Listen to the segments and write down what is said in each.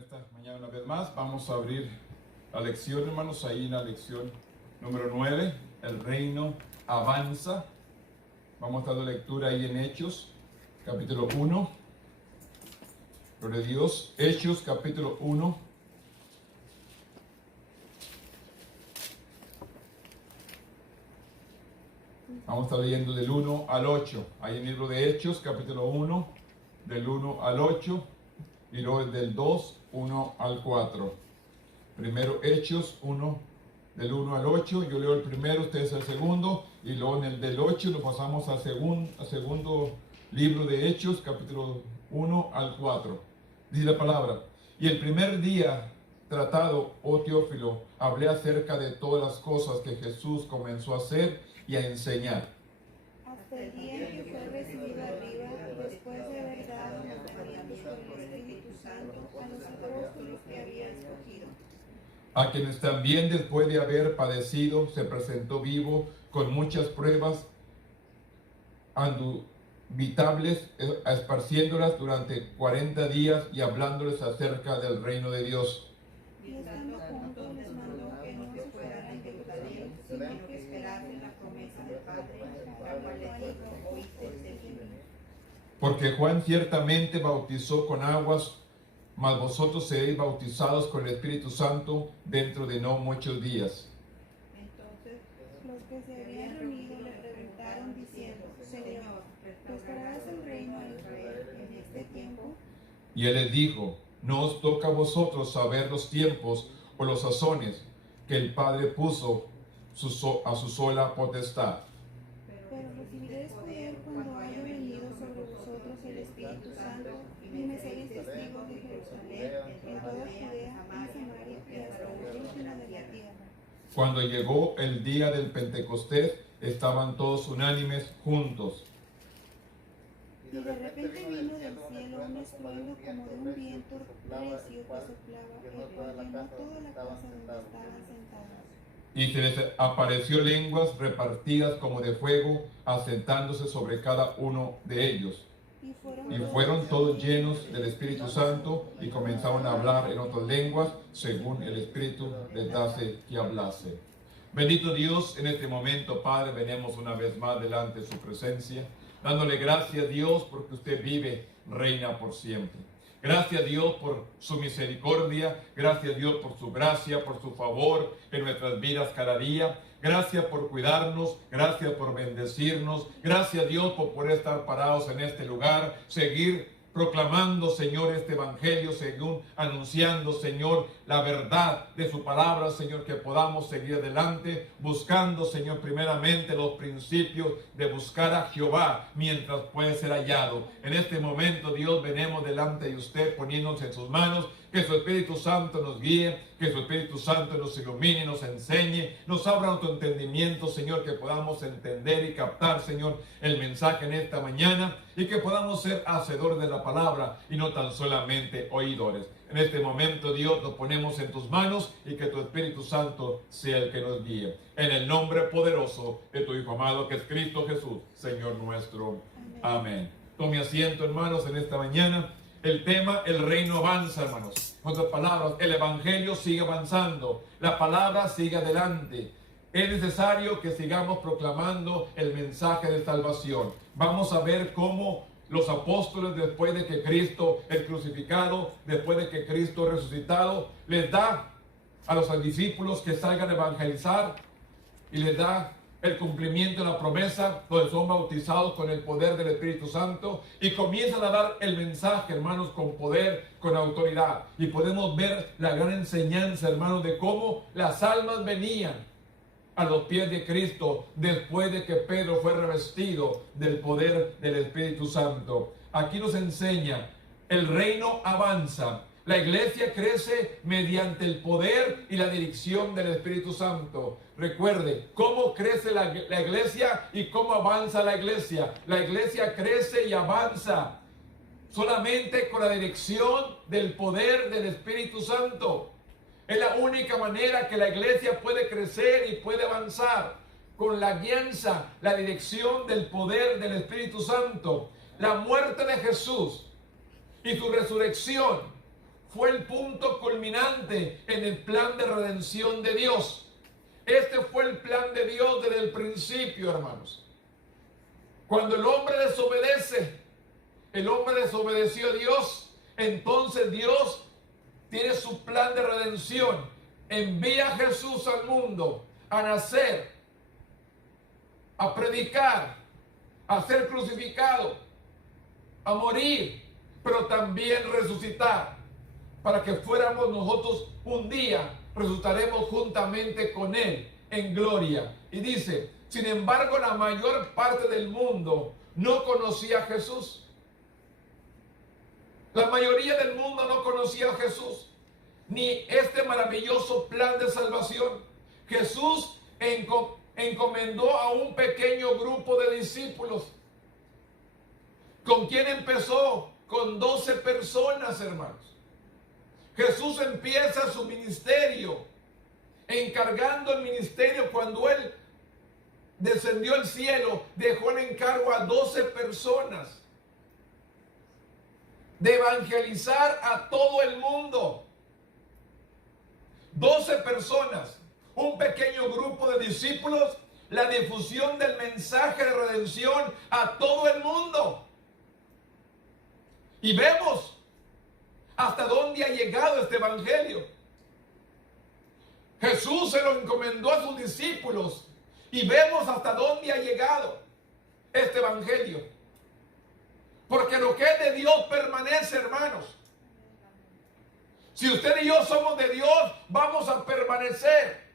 esta mañana una vez más. Vamos a abrir la lección, hermanos, ahí en la lección número 9, el reino avanza. Vamos a dar lectura ahí en Hechos, capítulo 1. Gloria a Dios. Hechos, capítulo 1. Vamos a estar leyendo del 1 al 8. Ahí en el libro de Hechos, capítulo 1, del 1 al 8. Y luego del 2, 1 al 4. Primero Hechos 1, del 1 al 8. Yo leo el primero, ustedes el segundo. Y luego en el del 8 lo pasamos al segundo libro de Hechos, capítulo 1 al 4. Dice la palabra: y el primer día tratado, oh Teófilo, hablé acerca de todas las cosas que Jesús comenzó a hacer y a enseñar, hasta el día en que fue recibido arriba, después de haber dado mandamientos por el Espíritu Santo a los apóstoles que había escogido, a quienes también después de haber padecido se presentó vivo con muchas pruebas indubitables, esparciéndolas durante 40 días y hablándoles acerca del reino de Dios. y estando juntos les mandó que no se fueran de Jerusalén, sino que esperasen la promesa del Padre, la cual les dijo: oísteis de mí. Porque Juan ciertamente bautizó con aguas, mas vosotros seréis bautizados con el Espíritu Santo dentro de no muchos días. Entonces los que se habían reunido le preguntaron diciendo: Señor, ¿restaurarás el reino a Israel en este tiempo? Y él les dijo: no os toca a vosotros saber los tiempos o los sazones que el Padre puso a su sola potestad. Pero recibiréis poder cuando haya venido sobre vosotros el Espíritu Santo, y me seréis testigos de Jerusalén, en toda Judea, en Samaria y hasta lo último de la tierra. Cuando llegó el día del Pentecostés, estaban todos unánimes juntos. Y de repente vino del cielo un estruendo como de un viento recio que soplaba, el cual llenó toda la casa donde estaban sentados. Y se les apareció lenguas repartidas como de fuego, asentándose sobre cada uno de ellos. Y fueron todos llenos del Espíritu Santo y comenzaron a hablar en otras lenguas, según el Espíritu les dase que hablase. Bendito Dios, en este momento, Padre, venimos una vez más delante de su presencia, dándole gracias a Dios porque usted vive, reina por siempre. Gracias a Dios por su misericordia, gracias a Dios por su gracia, por su favor en nuestras vidas cada día. Gracias por cuidarnos, gracias por bendecirnos, gracias a Dios por poder estar parados en este lugar, seguir proclamando, Señor, este evangelio, según anunciando, Señor, la verdad de su palabra, Señor, que podamos seguir adelante, buscando, Señor, primeramente los principios de buscar a Jehová mientras puede ser hallado. En este momento, Dios, venimos delante de usted, poniéndonos en sus manos, que su Espíritu Santo nos guíe, que su Espíritu Santo nos ilumine, nos enseñe, nos abra nuestro entendimiento, Señor, que podamos entender y captar, Señor, el mensaje en esta mañana, y que podamos ser hacedores de la palabra y no tan solamente oidores. En este momento, Dios, nos ponemos en tus manos y que tu Espíritu Santo sea el que nos guíe. En el nombre poderoso de tu Hijo amado, que es Cristo Jesús, Señor nuestro. Amén. Tome asiento, hermanos, en esta mañana. El tema: el reino avanza, hermanos. En otras palabras, el evangelio sigue avanzando, la palabra sigue adelante. Es necesario que sigamos proclamando el mensaje de salvación. Vamos a ver cómo los apóstoles, después de que Cristo es crucificado, después de que Cristo es resucitado, les da a los discípulos que salgan a evangelizar y les da el cumplimiento de la promesa, donde son bautizados con el poder del Espíritu Santo y comienzan a dar el mensaje, hermanos, con poder, con autoridad. Y podemos ver la gran enseñanza, hermanos, de cómo las almas venían a los pies de Cristo después de que Pedro fue revestido del poder del Espíritu Santo. Aquí nos enseña: el reino avanza. La iglesia crece mediante el poder y la dirección del Espíritu Santo. Recuerde, ¿cómo crece la iglesia y cómo avanza la iglesia? La iglesia crece y avanza solamente con la dirección del poder del Espíritu Santo. Es la única manera que la iglesia puede crecer y puede avanzar, con la guianza, la dirección del poder del Espíritu Santo. La muerte de Jesús y su resurrección fue el punto culminante en el plan de redención de Dios. Este fue el plan de Dios desde el principio, hermanos. Cuando el hombre desobedece, el hombre desobedeció a Dios, entonces Dios tiene su plan de redención. Envía a Jesús al mundo a nacer, a predicar, a ser crucificado, a morir, pero también resucitar, para que fuéramos nosotros un día, resucitaremos juntamente con Él en gloria. Y dice, sin embargo, la mayor parte del mundo no conocía a Jesús. La mayoría del mundo no conocía a Jesús, ni este maravilloso plan de salvación. Jesús encomendó a un pequeño grupo de discípulos. ¿Con quién empezó? Con 12 personas, hermanos. Jesús empieza su ministerio, encargando el ministerio cuando Él descendió al cielo, dejó el encargo a 12 personas de evangelizar a todo el mundo. 12 personas, un pequeño grupo de discípulos, la difusión del mensaje de redención a todo el mundo. Y vemos hasta dónde ha llegado este evangelio. Jesús se lo encomendó a sus discípulos y vemos hasta dónde ha llegado este evangelio. Porque lo que es de Dios permanece, hermanos. Si usted y yo somos de Dios, vamos a permanecer.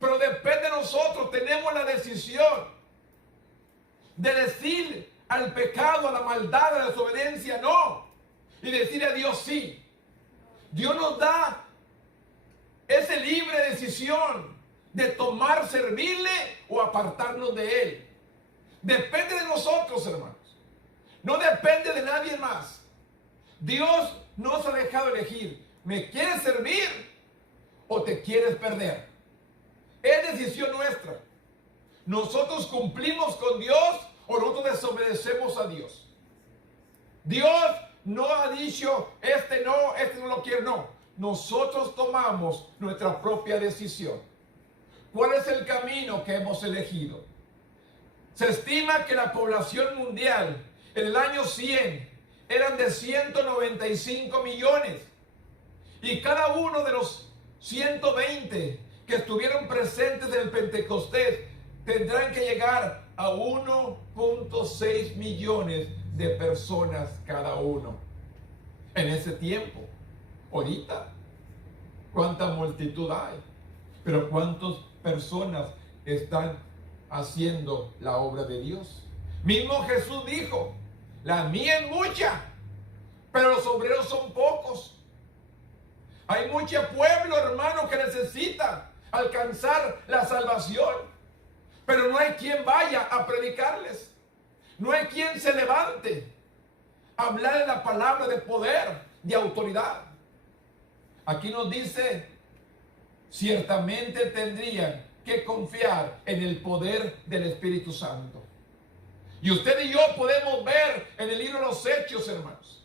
Pero depende de nosotros, tenemos la decisión de decir al pecado, a la maldad, a la desobediencia, no. Y decirle a Dios sí. Dios nos da esa libre decisión de tomar, servirle o apartarnos de Él. Depende de nosotros, hermanos. No depende de nadie más. Dios nos ha dejado elegir. ¿Me quieres servir o te quieres perder? Es decisión nuestra. Nosotros cumplimos con Dios o nosotros desobedecemos a Dios. Dios no ha dicho, este no lo quiero, no. Nosotros tomamos nuestra propia decisión. ¿Cuál es el camino que hemos elegido? Se estima que la población mundial en el año 100 eran de 195 millones. Y cada uno de los 120 que estuvieron presentes en el Pentecostés tendrán que llegar a 1.6 millones de personas cada uno. En ese tiempo, ahorita, ¿cuánta multitud hay? Pero ¿cuántas personas están haciendo la obra de Dios? Mismo Jesús dijo, la mía es mucha, pero los obreros son pocos. Hay mucho pueblo, hermano, que necesita alcanzar la salvación, pero no hay quien vaya a predicarles. No hay quien se levante a hablar la palabra de poder, de autoridad. Aquí nos dice, ciertamente tendrían que confiar en el poder del Espíritu Santo. Y usted y yo podemos ver en el libro de los Hechos, hermanos,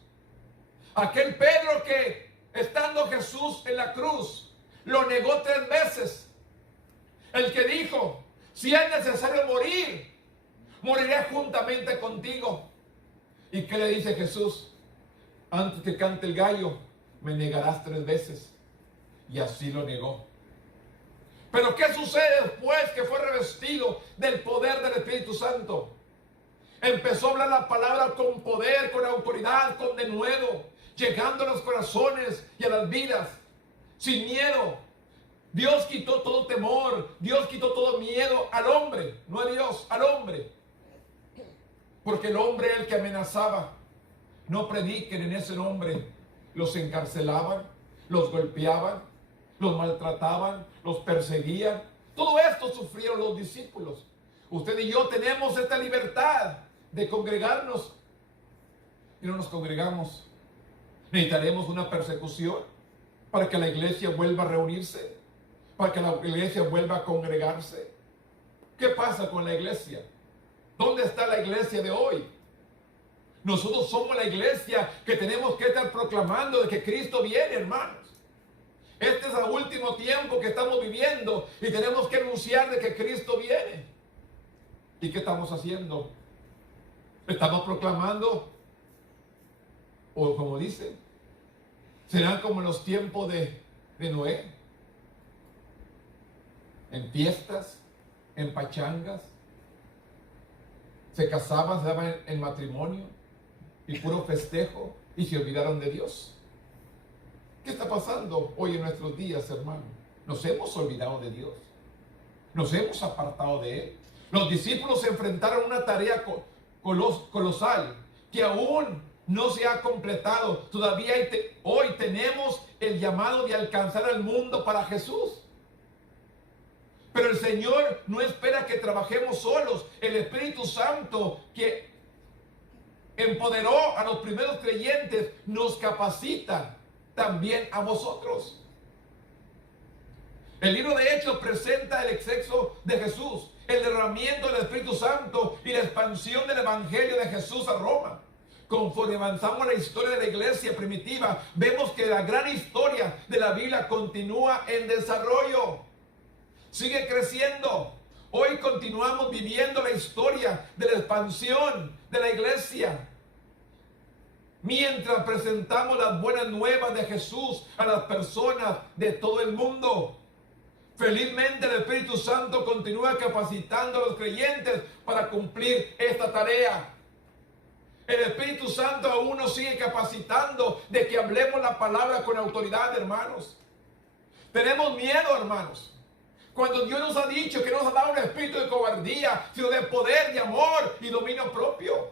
aquel Pedro que estando Jesús en la cruz lo negó 3 veces. El que dijo, si es necesario morir, moriré juntamente contigo. ¿Y qué le dice Jesús? Antes que cante el gallo, me negarás 3 veces. Y así lo negó. Pero ¿qué sucede después que fue revestido del poder del Espíritu Santo? Empezó a hablar la palabra con poder, con autoridad, con denuedo, llegando a los corazones y a las vidas, sin miedo. Dios quitó todo temor, Dios quitó todo miedo al hombre, no a Dios, al hombre. Porque el hombre era el que amenazaba. No prediquen en ese nombre. Los encarcelaban, los golpeaban, los maltrataban, los perseguían. Todo esto sufrieron los discípulos. Usted y yo tenemos esta libertad de congregarnos y no nos congregamos. Necesitaremos una persecución para que la iglesia vuelva a reunirse, para que la iglesia vuelva a congregarse. ¿Qué pasa con la iglesia? ¿Dónde está la iglesia de hoy? Nosotros somos la iglesia que tenemos que estar proclamando de que Cristo viene, hermanos. Este es el último tiempo que estamos viviendo y tenemos que anunciar de que Cristo viene. ¿Y qué estamos haciendo? ¿Estamos proclamando? O como dice, serán como en los tiempos de Noé. En fiestas, en pachangas. Se casaban, se daban en matrimonio y puro festejo y se olvidaron de Dios. ¿Qué está pasando hoy en nuestros días, hermano? Nos hemos olvidado de Dios. Nos hemos apartado de Él. Los discípulos se enfrentaron a una tarea colosal que aún no se ha completado. Todavía hoy tenemos el llamado de alcanzar al mundo para Jesús. Pero el Señor no espera que trabajemos solos. El Espíritu Santo que empoderó a los primeros creyentes nos capacita también a vosotros. El libro de Hechos presenta el exceso de Jesús, el derramamiento del Espíritu Santo y la expansión del Evangelio de Jesús a Roma. Conforme avanzamos la historia de la iglesia primitiva, vemos que la gran historia de la Biblia continúa en desarrollo. Sigue creciendo. Hoy continuamos viviendo la historia de la expansión de la iglesia. Mientras presentamos las buenas nuevas de Jesús a las personas de todo el mundo. Felizmente el Espíritu Santo continúa capacitando a los creyentes para cumplir esta tarea. El Espíritu Santo aún nos sigue capacitando de que hablemos la palabra con autoridad, hermanos. Tenemos miedo, hermanos. Cuando Dios nos ha dicho que no nos ha dado un espíritu de cobardía, sino de poder, de amor y dominio propio.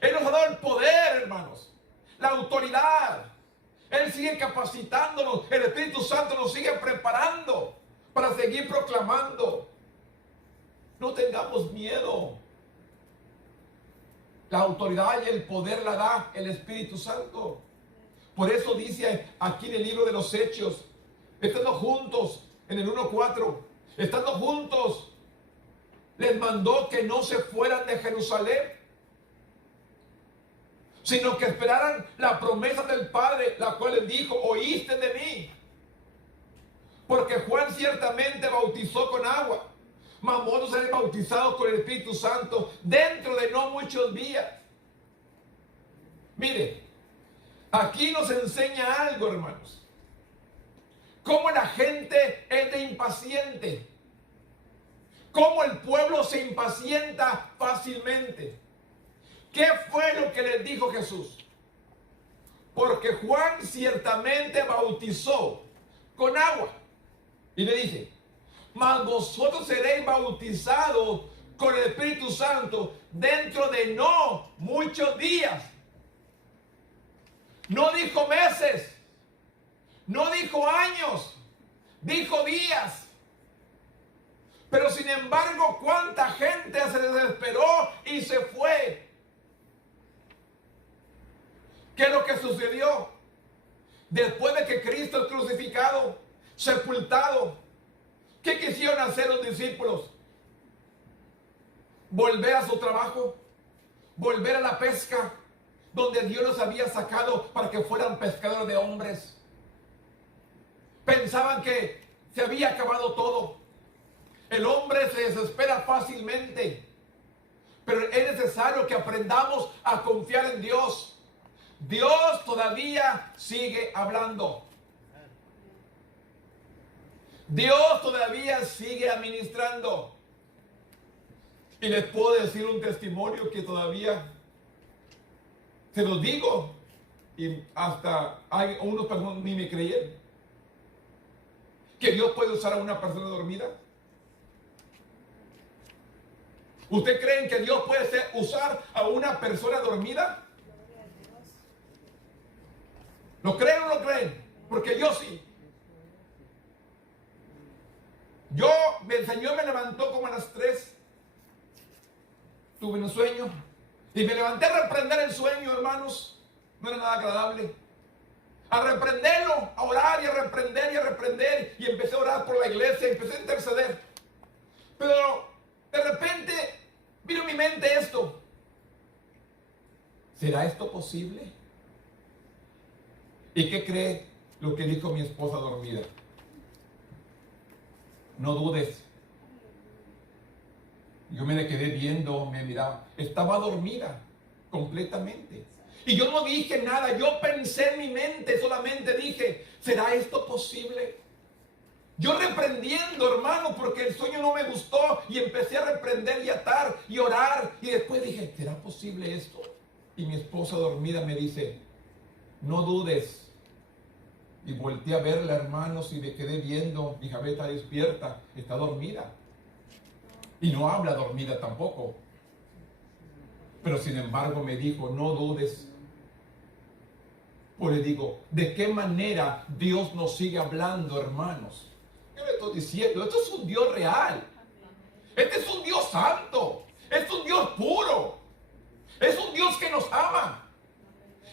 Él nos ha dado el poder, hermanos. La autoridad. Él sigue capacitándonos. El Espíritu Santo nos sigue preparando para seguir proclamando. No tengamos miedo. La autoridad y el poder la da el Espíritu Santo. Por eso dice aquí en el libro de los Hechos, estando juntos, en el 1:4, estando juntos, les mandó que no se fueran de Jerusalén, sino que esperaran la promesa del Padre, la cual les dijo: oíste de mí. Porque Juan ciertamente bautizó con agua, mas vosotros seréis bautizados con el Espíritu Santo dentro de no muchos días. Mire, aquí nos enseña algo, hermanos. Cómo la gente es de impaciente. Cómo el pueblo se impacienta fácilmente. ¿Qué fue lo que les dijo Jesús? Porque Juan ciertamente bautizó con agua. Y le dice: mas vosotros seréis bautizados con el Espíritu Santo dentro de no muchos días. No dijo meses, no dijo años, dijo días. Pero sin embargo, ¿cuánta gente se desesperó y se fue? ¿Qué es lo que sucedió? Después de que Cristo es crucificado, sepultado, ¿qué quisieron hacer los discípulos? Volver a su trabajo, volver a la pesca, donde Dios los había sacado para que fueran pescadores de hombres. Pensaban que se había acabado todo. El hombre se desespera fácilmente, pero es necesario que aprendamos a confiar en Dios. Dios todavía sigue hablando. Dios todavía sigue administrando. Y les puedo decir un testimonio que todavía se los digo, y hasta hay unos personas ni me creyeron, que Dios puede usar a una persona dormida. ¿Usted cree que Dios puede usar a una persona dormida? ¿Lo creen o no lo creen? Porque yo sí. El Señor me levantó como a las 3. Tuve un sueño. Y me levanté a reprender el sueño, hermanos. No era nada agradable. A reprenderlo, a orar y a reprender y a reprender. Y empecé a orar por la iglesia, empecé a interceder. Pero de repente vino a mi mente esto. ¿será esto posible? ¿Y qué cree lo que dijo mi esposa dormida? No dudes. Yo me la quedé viendo, me miraba. Estaba dormida completamente. Y yo no dije nada, yo pensé en mi mente, solamente dije, ¿será esto posible? Yo reprendiendo, hermano, porque el sueño no me gustó y empecé a reprender y atar y orar. Y después dije, ¿será posible esto? Y mi esposa dormida me dice, no dudes. Y volteé a verla, hermanos, y me quedé viendo. Dije, a ver, está despierta, está dormida. Y no habla dormida tampoco. Pero sin embargo me dijo, no dudes. Pues le digo, ¿de qué manera Dios nos sigue hablando, hermanos? Yo le estoy diciendo, esto es un Dios real. Este es un Dios santo. Es un Dios puro. Es un Dios que nos ama.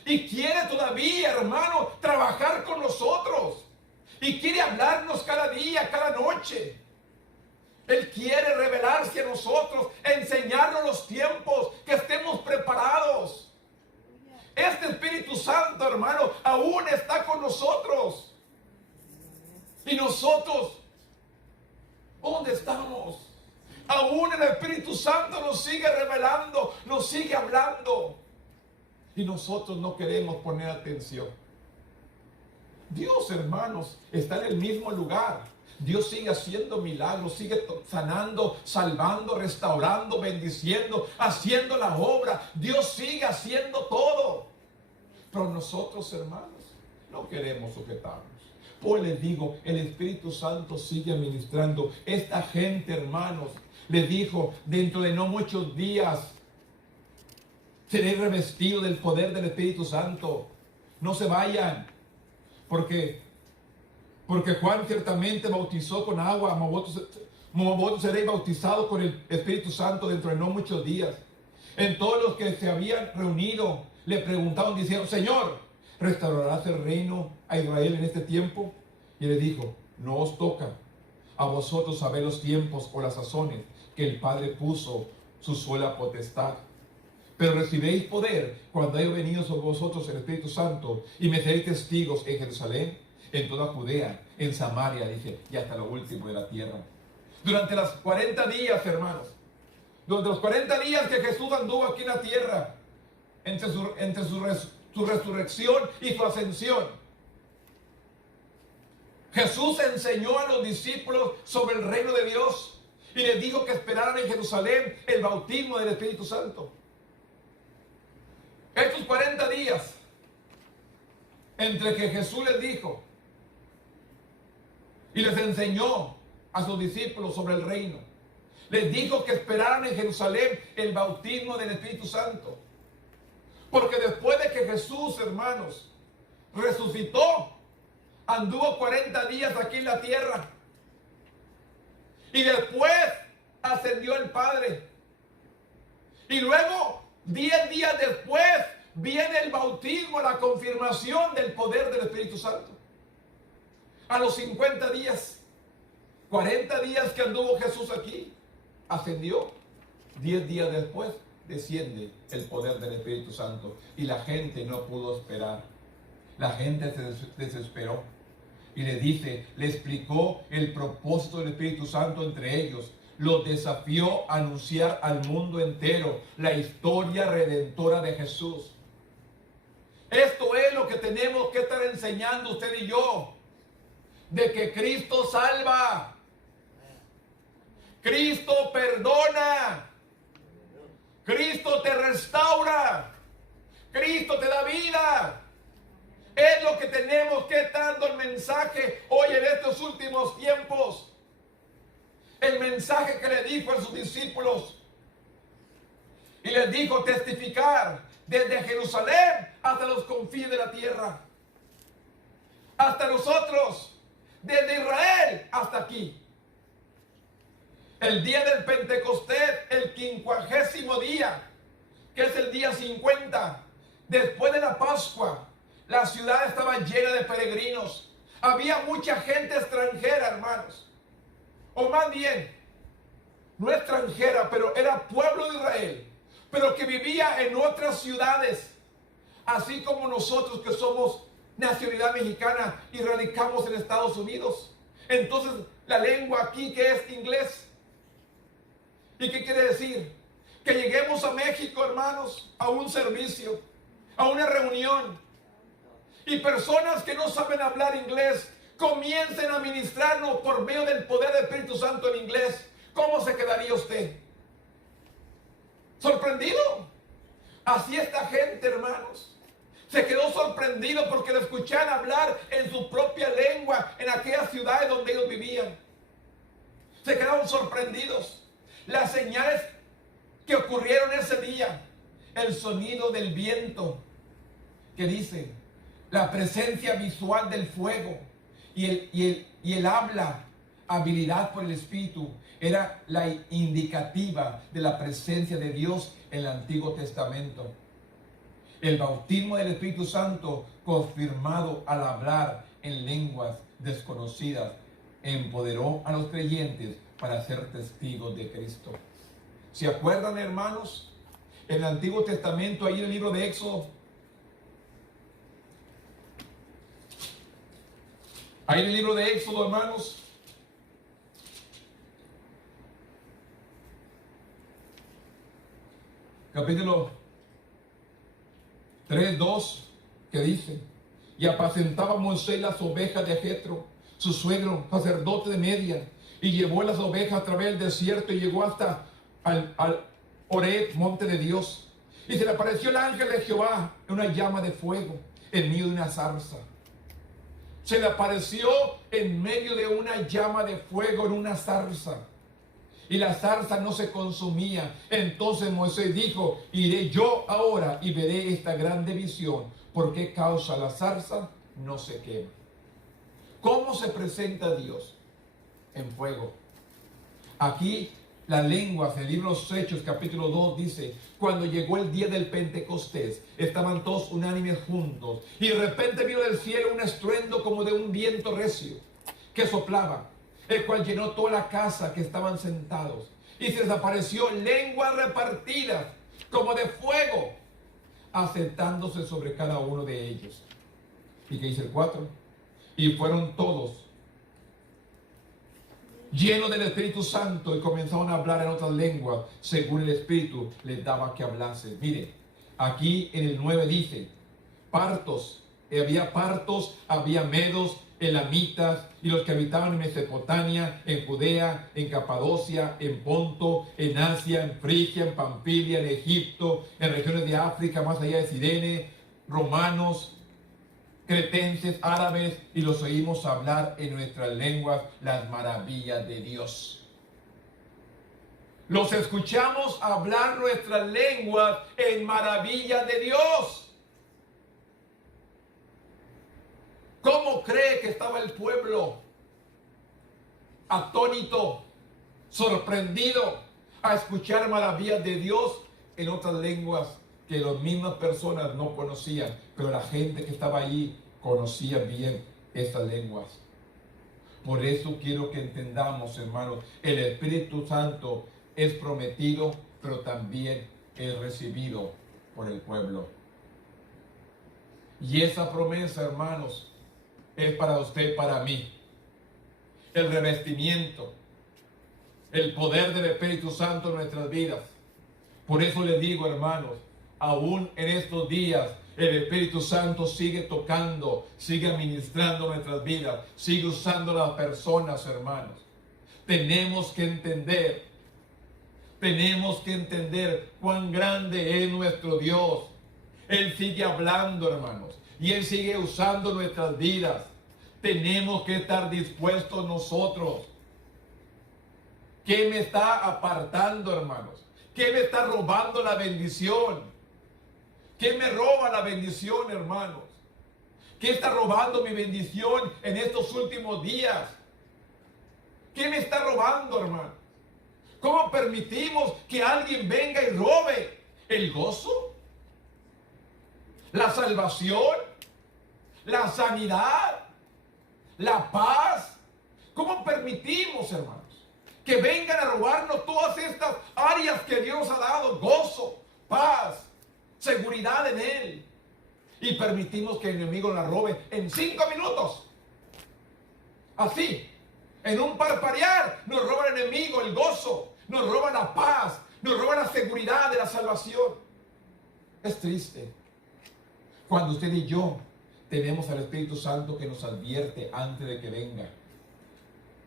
Y quiere todavía, hermano, trabajar con nosotros. Y quiere hablarnos cada día, cada noche. Él quiere revelarse a nosotros, enseñarnos los tiempos, que estemos preparados. Este Espíritu Santo, hermano, aún está con nosotros. Y nosotros, ¿dónde estamos? Aún el Espíritu Santo nos sigue revelando, nos sigue hablando. Y nosotros no queremos poner atención. Dios, hermanos, está en el mismo lugar. Dios sigue haciendo milagros, sigue sanando, salvando, restaurando, bendiciendo, haciendo la obra. Dios sigue haciendo todo. Pero nosotros, hermanos, no queremos sujetarnos. Pues les digo, el Espíritu Santo sigue ministrando. Esta gente, hermanos, le dijo, dentro de no muchos días, seré revestido del poder del Espíritu Santo. No se vayan, porque Juan ciertamente bautizó con agua, vosotros seréis bautizados con el Espíritu Santo dentro de no muchos días. En todos los que se habían reunido le preguntaban diciendo, Señor, ¿restaurarás el reino a Israel en este tiempo? Y le dijo, no os toca a vosotros saber los tiempos o las sazones que el Padre puso su sola potestad. Pero recibiréis poder cuando haya venido sobre vosotros el Espíritu Santo y me seréis testigos en Jerusalén, en toda Judea, en Samaria, dice, y hasta lo último de la tierra. Durante los 40 días, hermanos, durante los 40 días que Jesús anduvo aquí en la tierra, entre su resurrección y su ascensión, Jesús enseñó a los discípulos sobre el reino de Dios y les dijo que esperaran en Jerusalén el bautismo del Espíritu Santo. Estos 40 días, entre que Jesús les dijo y les enseñó a sus discípulos sobre el reino, les dijo que esperaran en Jerusalén el bautismo del Espíritu Santo. Porque después de que Jesús, hermanos, resucitó, anduvo 40 días aquí en la tierra. Y después ascendió el Padre. Y luego, 10 días después, viene el bautismo, la confirmación del poder del Espíritu Santo. A los 50 días, 40 días que anduvo Jesús aquí, ascendió. 10 días después, desciende el poder del Espíritu Santo. Y la gente no pudo esperar. La gente se desesperó. Y le explicó el propósito del Espíritu Santo entre ellos. Los desafió a anunciar al mundo entero la historia redentora de Jesús. Esto es lo que tenemos que estar enseñando usted y yo. De que Cristo salva. Cristo perdona. Cristo te restaura. Cristo te da vida. Es lo que tenemos que estar dando el mensaje hoy en estos últimos tiempos. El mensaje que le dijo a sus discípulos. Y les dijo testificar desde Jerusalén hasta los confines de la tierra. Hasta nosotros, desde Israel hasta aquí. El día del Pentecostés, el 50º día, que es el día 50, después de la Pascua, la ciudad estaba llena de peregrinos. Había mucha gente extranjera, hermanos. O más bien, no extranjera, pero era pueblo de Israel, pero que vivía en otras ciudades. así como nosotros que somos nacionalidad mexicana y radicamos en Estados Unidos. Entonces, la lengua aquí que es inglés. ¿Y qué quiere decir? Que lleguemos a México, hermanos, a un servicio, a una reunión, y personas que no saben hablar inglés comiencen a ministrarnos por medio del poder del Espíritu Santo en inglés. ¿Cómo se quedaría usted? ¿Sorprendido? Así esta gente, hermanos. Se quedó sorprendido porque le escuchaban hablar en su propia lengua en aquellas ciudades donde ellos vivían. Se quedaron sorprendidos. Las señales que ocurrieron ese día, el sonido del viento, que dice, la presencia visual del fuego y el habla, habilidad por el Espíritu, era la indicativa de la presencia de Dios en el Antiguo Testamento. El bautismo del Espíritu Santo, confirmado al hablar en lenguas desconocidas, empoderó a los creyentes para ser testigos de Cristo. ¿Se acuerdan, hermanos? En el Antiguo Testamento, ahí en el libro de Éxodo, ahí en el libro de Éxodo, hermanos, capítulo 3:2, que dice, y apacentaba Moisés las ovejas de Jetro, su suegro, sacerdote de Midian, y llevó las ovejas a través del desierto y llegó hasta al Horeb, monte de Dios. Y se le apareció el ángel de Jehová en una llama de fuego, en medio de una zarza. Se le apareció en medio de una llama de fuego en una zarza. Y la zarza no se consumía. Entonces Moisés dijo, iré yo ahora y veré esta grande visión. ¿Por qué causa la zarza no se quema? ¿Cómo se presenta Dios? En fuego. Aquí las lenguas, el libro de los Hechos, capítulo 2, dice, cuando llegó el día del Pentecostés, estaban todos unánimes juntos, y de repente vino del cielo un estruendo como de un viento recio, que soplaba, el cual llenó toda la casa que estaban sentados, y se les apareció lenguas repartidas, como de fuego, asentándose sobre cada uno de ellos. ¿Y qué dice el 4? Y fueron todos llenos del Espíritu Santo y comenzaron a hablar en otras lenguas según el Espíritu les daba que hablase. Mire, aquí en el 9 dice, partos, había medos, elamitas y los que habitaban en Mesopotamia, en Judea, en Capadocia, en Ponto, en Asia, en Frigia, en Pamfilia, en Egipto, en regiones de África, más allá de Cirene, romanos, cretenses, árabes, y los oímos hablar en nuestras lenguas las maravillas de Dios. Los escuchamos hablar nuestras lenguas en maravillas de Dios. ¿Cómo cree que estaba el pueblo? Atónito, sorprendido a escuchar maravillas de Dios en otras lenguas que las mismas personas no conocían, pero la gente que estaba ahí conocía bien esas lenguas. Por eso quiero que entendamos, hermanos, el Espíritu Santo es prometido, pero también es recibido por el pueblo. Y esa promesa, hermanos, es para usted y para mí. El revestimiento, el poder del Espíritu Santo en nuestras vidas. Por eso les digo, hermanos, aún en estos días, el Espíritu Santo sigue tocando, sigue administrando nuestras vidas, sigue usando a las personas, hermanos. Tenemos que entender cuán grande es nuestro Dios. Él sigue hablando, hermanos, y Él sigue usando nuestras vidas. Tenemos que estar dispuestos nosotros. ¿Qué me está apartando, hermanos? ¿Qué me está robando la bendición? ¿Qué me roba la bendición, hermanos? ¿Qué está robando mi bendición en estos últimos días? ¿Qué me está robando, hermano? ¿Cómo permitimos que alguien venga y robe el gozo, la salvación, la sanidad, la paz? ¿Cómo permitimos, hermanos, que vengan a robarnos todas estas áreas que Dios ha dado? Gozo, paz, seguridad en Él. y permitimos que el enemigo la robe en 5 minutos. Así, en un parpadear, nos roba el enemigo el gozo, nos roba la paz, nos roba la seguridad de la salvación. Es triste cuando usted y yo tenemos al Espíritu Santo que nos advierte antes de que venga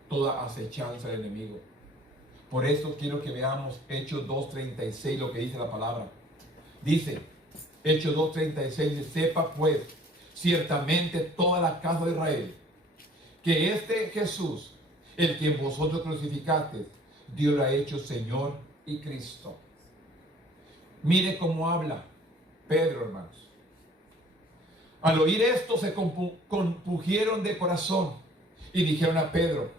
toda acechanza del enemigo. Por eso quiero que veamos Hechos 2:36, lo que dice la palabra. Dice, Hechos 2:36, sepa pues ciertamente toda la casa de Israel, que este Jesús, el que vosotros crucificasteis, Dios lo ha hecho Señor y Cristo. Mire cómo habla Pedro, hermanos. Al oír esto se compungieron de corazón y dijeron a Pedro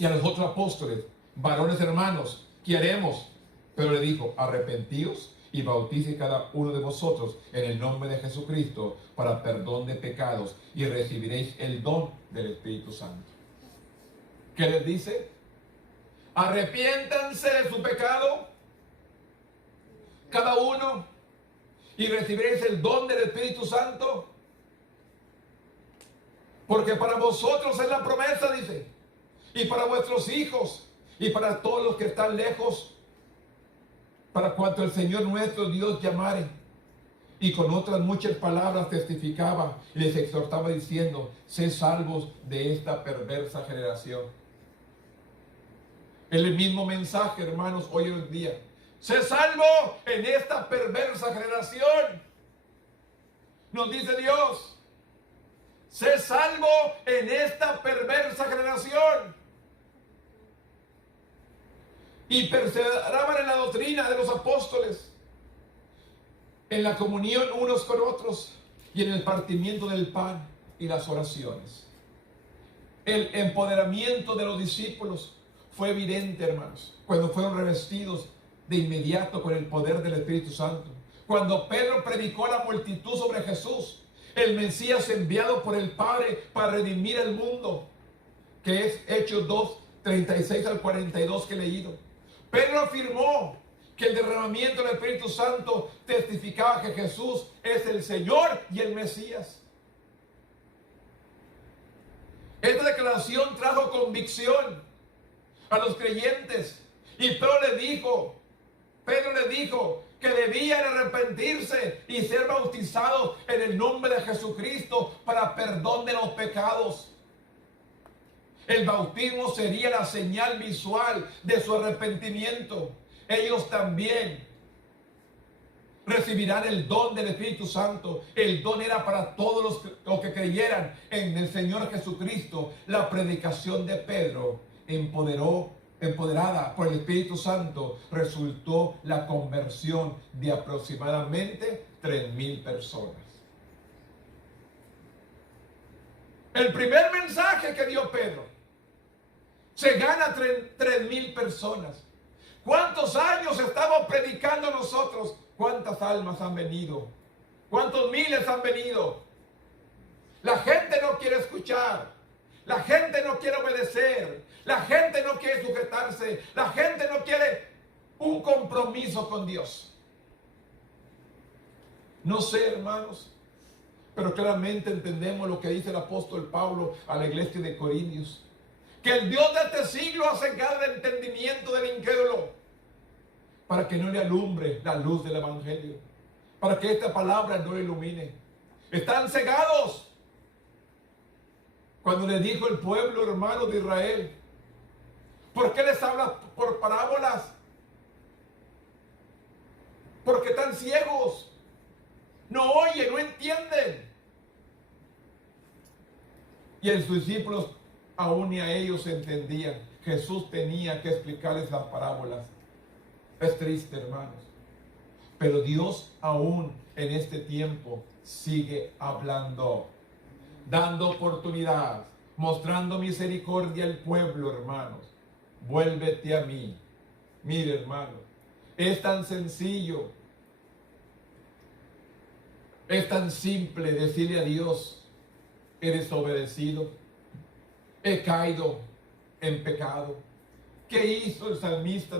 y a los otros apóstoles, varones hermanos, ¿qué haremos? Pero le dijo, arrepentíos y bautice cada uno de vosotros en el nombre de Jesucristo para perdón de pecados y recibiréis el don del Espíritu Santo. ¿Qué les dice? Arrepiéntanse de su pecado, cada uno, y recibiréis el don del Espíritu Santo. Porque para vosotros es la promesa, dice, y para vuestros hijos, y para todos los que están lejos, para cuanto el Señor nuestro Dios llamare. Y con otras muchas palabras testificaba y les exhortaba diciendo, sed salvos de esta perversa generación. El mismo mensaje, hermanos, hoy en día. Sé salvo en esta perversa generación. Nos dice Dios. Sé salvo en esta perversa generación. Y perseveraban en la doctrina de los apóstoles, en la comunión unos con otros y en el partimiento del pan y las oraciones. El empoderamiento de los discípulos fue evidente, hermanos, cuando fueron revestidos de inmediato con el poder del Espíritu Santo. Cuando Pedro predicó a la multitud sobre Jesús, el Mesías enviado por el Padre para redimir el mundo, que es Hechos 2:36 al 42 que he leído. Pedro afirmó que el derramamiento del Espíritu Santo testificaba que Jesús es el Señor y el Mesías. Esta declaración trajo convicción a los creyentes. Y Pedro le dijo que debían arrepentirse y ser bautizados en el nombre de Jesucristo para perdón de los pecados. El bautismo sería la señal visual de su arrepentimiento. Ellos también recibirán el don del Espíritu Santo. El don era para todos los que creyeran en el Señor Jesucristo. La predicación de Pedro, empoderada por el Espíritu Santo, resultó la conversión de aproximadamente 3,000 personas. El primer mensaje que dio Pedro se gana 3,000 personas. ¿Cuántos años estamos predicando nosotros? ¿Cuántas almas han venido? ¿Cuántos miles han venido? La gente no quiere escuchar. La gente no quiere obedecer. La gente no quiere sujetarse. La gente no quiere un compromiso con Dios. No sé, hermanos, pero claramente entendemos lo que dice el apóstol Pablo a la iglesia de Corintios. Que el Dios de este siglo ha cegado el entendimiento del incrédulo para que no le alumbre la luz del evangelio, para que esta palabra no le ilumine. Están cegados. Cuando le dijo el pueblo hermano de Israel, ¿por qué les habla por parábolas? Porque están ciegos, no oyen, no entienden. Y en sus discípulos aún ni a ellos entendían. Jesús tenía que explicarles las parábolas. Es triste, hermanos, pero Dios aún en este tiempo sigue hablando, dando oportunidad, mostrando misericordia al pueblo, hermanos. Vuélvete a mí. Mire, hermano, es tan sencillo, es tan simple decirle a Dios, he desobedecido, he caído en pecado. ¿Qué hizo el salmista?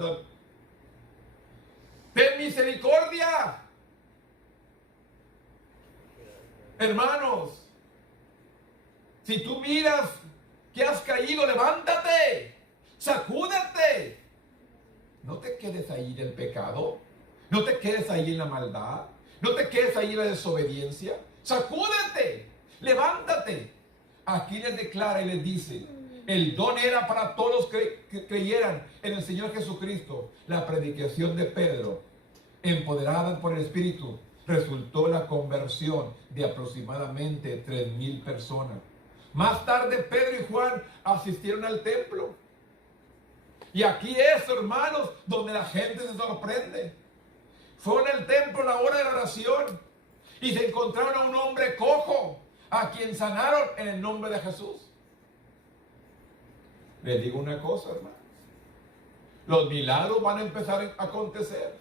Ten misericordia. Hermanos, si tú miras que has caído, levántate, sacúdete. No te quedes ahí en el pecado, no te quedes ahí en la maldad, no te quedes ahí en la desobediencia. Sacúdete, levántate. Aquí les declara y les dice, el don era para todos los que creyeran en el Señor Jesucristo. La predicación de Pedro, empoderada por el Espíritu, resultó la conversión de aproximadamente 3,000 personas. Más tarde Pedro y Juan asistieron al templo. Y aquí es, hermanos, donde la gente se sorprende. Fueron al templo a la hora de la oración y se encontraron a un hombre cojo, a quien sanaron en el nombre de Jesús. Les digo una cosa, hermanos. Los milagros van a empezar a acontecer.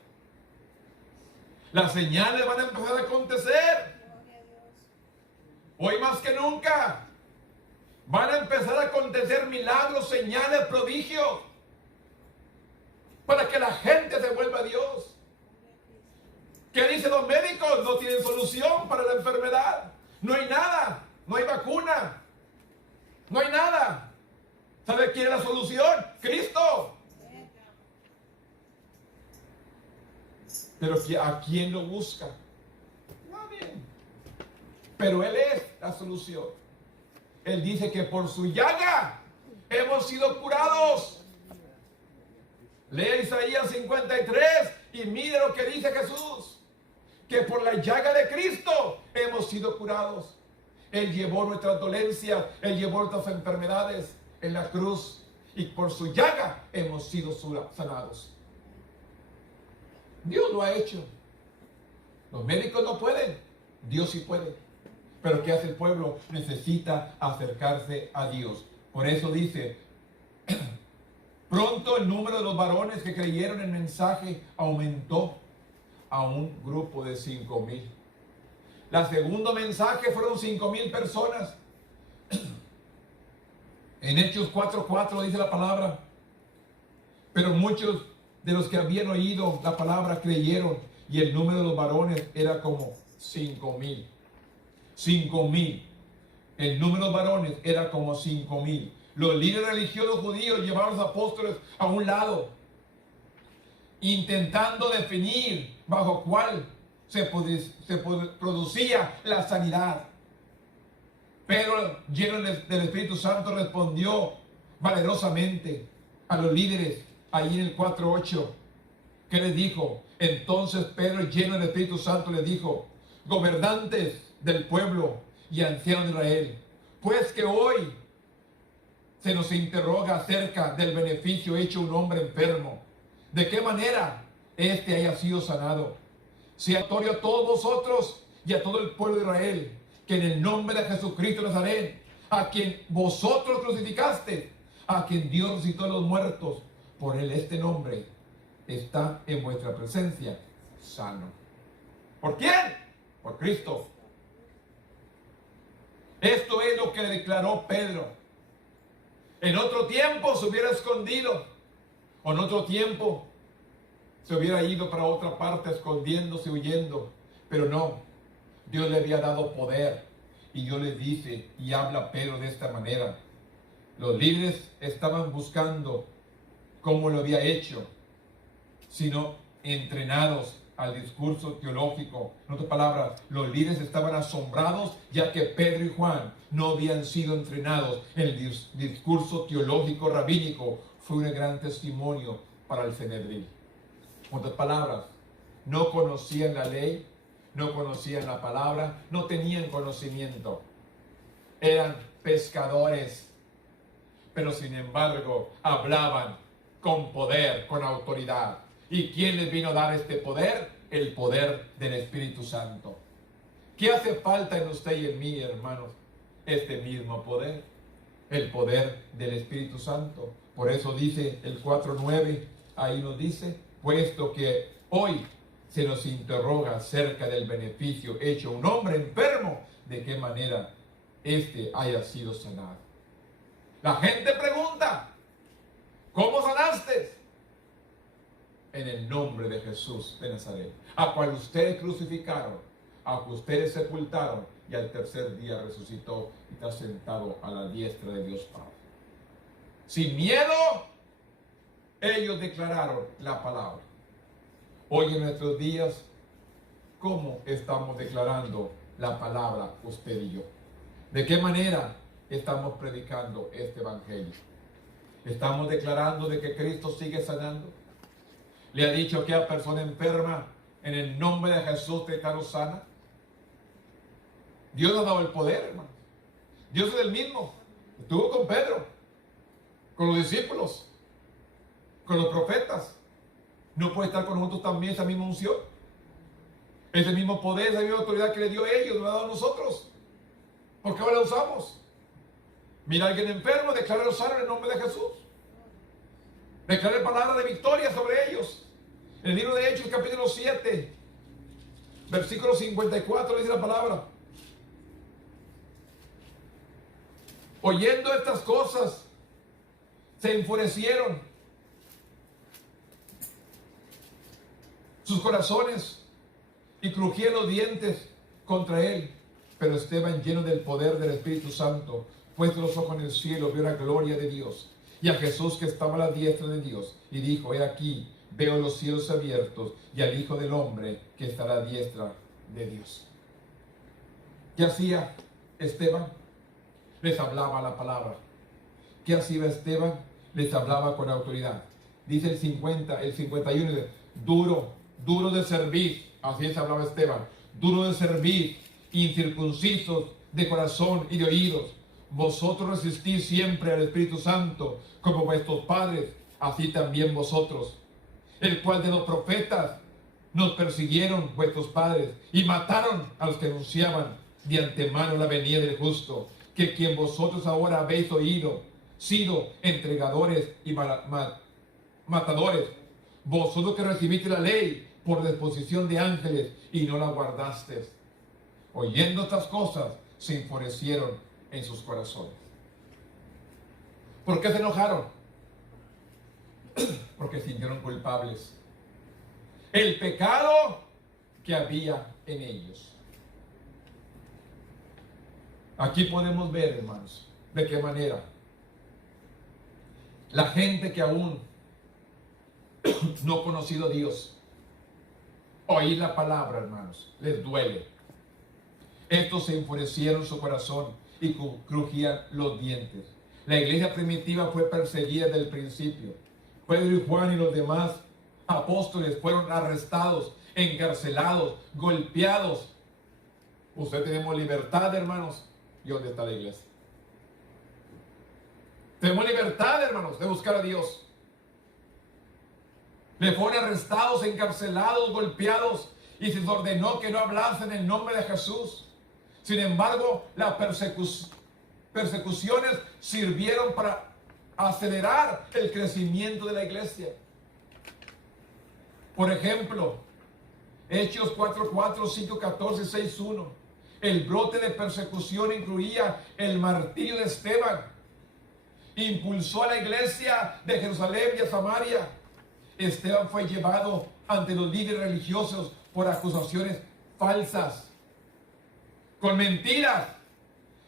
Las señales van a empezar a acontecer. Hoy más que nunca van a empezar a acontecer milagros, señales, prodigios, para que la gente se vuelva a Dios. ¿Qué dicen los médicos? No tienen solución para la enfermedad. No hay nada, no hay vacuna, no hay nada. ¿Sabe quién es la solución? Cristo. Pero ¿a quién lo busca? Nadie. Pero Él es la solución. Él dice que por su llaga hemos sido curados. Lea Isaías 53 y mire lo que dice Jesús. Que por la llaga de Cristo hemos sido curados. Él llevó nuestras dolencias, Él llevó nuestras enfermedades en la cruz. Y por su llaga hemos sido sanados. Dios lo ha hecho. Los médicos no pueden. Dios sí puede. Pero ¿qué hace el pueblo? Necesita acercarse a Dios. Por eso dice, pronto el número de los varones que creyeron en el mensaje aumentó a un grupo de 5,000. El segundo mensaje fueron 5,000 personas. En Hechos 4:4 dice la palabra, pero muchos de los que habían oído la palabra creyeron, y el número de los varones era como 5,000. 5,000. El número de varones era como 5,000. Los líderes religiosos judíos llevaron a los apóstoles a un lado, intentando definir bajo cuál se producía la sanidad. Pedro, lleno del Espíritu Santo, respondió valerosamente a los líderes ahí en el 4:8. ¿Qué les dijo? Entonces Pedro, lleno del Espíritu Santo, les dijo, gobernantes del pueblo y ancianos de Israel, pues que hoy se nos interroga acerca del beneficio hecho a un hombre enfermo, de qué manera éste haya sido sanado. Sea notorio a todos vosotros y a todo el pueblo de Israel, que en el nombre de Jesucristo de Nazaret, a quien vosotros crucificaste, a quien Dios resucitó de los muertos, por él este nombre está en vuestra presencia sano. ¿Por quién? Por Cristo. Esto es lo que declaró Pedro. En otro tiempo se hubiera escondido, o en otro tiempo se hubiera ido para otra parte escondiéndose, huyendo, pero no. Dios le había dado poder, y Dios les dice, y habla Pedro de esta manera. Los líderes estaban buscando cómo lo había hecho, sino entrenados al discurso teológico. En otras palabras, los líderes estaban asombrados, ya que Pedro y Juan no habían sido entrenados en el discurso teológico rabínico. Fue un gran testimonio para el Sanedrín. En otras palabras, no conocían la ley, no conocían la palabra, no tenían conocimiento. Eran pescadores, pero sin embargo hablaban con poder, con autoridad. ¿Y quién les vino a dar este poder? El poder del Espíritu Santo. ¿Qué hace falta en usted y en mí, hermanos? Este mismo poder, el poder del Espíritu Santo. Por eso dice el 4:9, ahí nos dice, puesto que hoy se nos interroga acerca del beneficio hecho a un hombre enfermo, de qué manera éste haya sido sanado. La gente pregunta, ¿cómo sanaste? En el nombre de Jesús de Nazaret, a cual ustedes crucificaron, a cual ustedes sepultaron y al tercer día resucitó y está sentado a la diestra de Dios Padre. Sin miedo, ellos declararon la palabra. Hoy en nuestros días, ¿cómo estamos declarando la palabra usted y yo? ¿De qué manera estamos predicando este evangelio? ¿Estamos declarando de que Cristo sigue sanando? ¿Le ha dicho a aquella persona enferma, en el nombre de Jesús te declaro sana? Dios nos ha dado el poder, hermano. Dios es el mismo. Estuvo con Pedro, con los discípulos, con los profetas. ¿No puede estar con nosotros también esa misma unción? Ese mismo poder, esa misma autoridad que le dio a ellos, nos la ha dado a nosotros. ¿Por qué ahora la usamos? Mira a alguien enfermo, declara sano en el nombre de Jesús. Declara palabra de victoria sobre ellos. En el libro de Hechos, capítulo 7, versículo 54, dice la palabra: oyendo estas cosas, se enfurecieron sus corazones y crujían los dientes contra él. Pero Esteban, lleno del poder del Espíritu Santo, puesto los ojos en el cielo, vio la gloria de Dios y a Jesús que estaba a la diestra de Dios, y dijo: he aquí, veo los cielos abiertos y al Hijo del Hombre que está a la diestra de Dios. ¿Qué hacía Esteban? Les hablaba la palabra. ¿Qué hacía Esteban? Les hablaba con autoridad. Dice el 51, duro de servir. Así les hablaba Esteban. Duro de servir, incircuncisos de corazón y de oídos. Vosotros resistís siempre al Espíritu Santo, como vuestros padres, así también vosotros. El cual de los profetas nos persiguieron vuestros padres y mataron a los que anunciaban de antemano la venida del justo, que quien vosotros ahora habéis oído, sido entregadores y matadores. Vosotros que recibiste la ley por disposición de ángeles y no la guardasteis. Oyendo estas cosas, se enfurecieron en sus corazones. ¿Por qué se enojaron? Porque se sintieron culpables. El pecado que había en ellos. Aquí podemos ver, hermanos, de qué manera la gente que aún no ha conocido a Dios, oír la palabra, hermanos, les duele. Estos se enfurecieron su corazón y crujían los dientes. La iglesia primitiva fue perseguida desde el principio. Pedro y Juan y los demás apóstoles fueron arrestados, encarcelados, golpeados. Usted tenemos libertad, hermanos. ¿Y dónde está la iglesia? Tenemos libertad, hermanos, de buscar a Dios. Le fueron arrestados, encarcelados, golpeados, y se les ordenó que no hablasen en el nombre de Jesús. Sin embargo, las persecuciones sirvieron para acelerar el crecimiento de la iglesia. Por ejemplo, Hechos 4:4, 5:14, 6:1. El brote de persecución incluía el martirio de Esteban. Impulsó a la iglesia de Jerusalén y a Samaria. Esteban fue llevado ante los líderes religiosos por acusaciones falsas, con mentiras.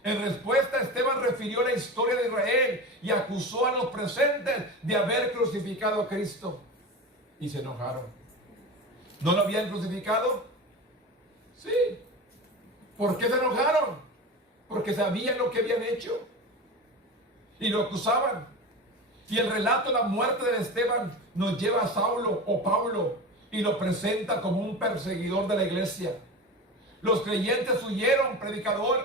En respuesta, Esteban refirió la historia de Israel y acusó a los presentes de haber crucificado a Cristo. Y se enojaron. ¿No lo habían crucificado? Sí. ¿Por qué se enojaron? Porque sabían lo que habían hecho y lo acusaban. Y el relato de la muerte de Esteban nos lleva a Saulo o Pablo y lo presenta como un perseguidor de la iglesia. Los creyentes huyeron, predicaron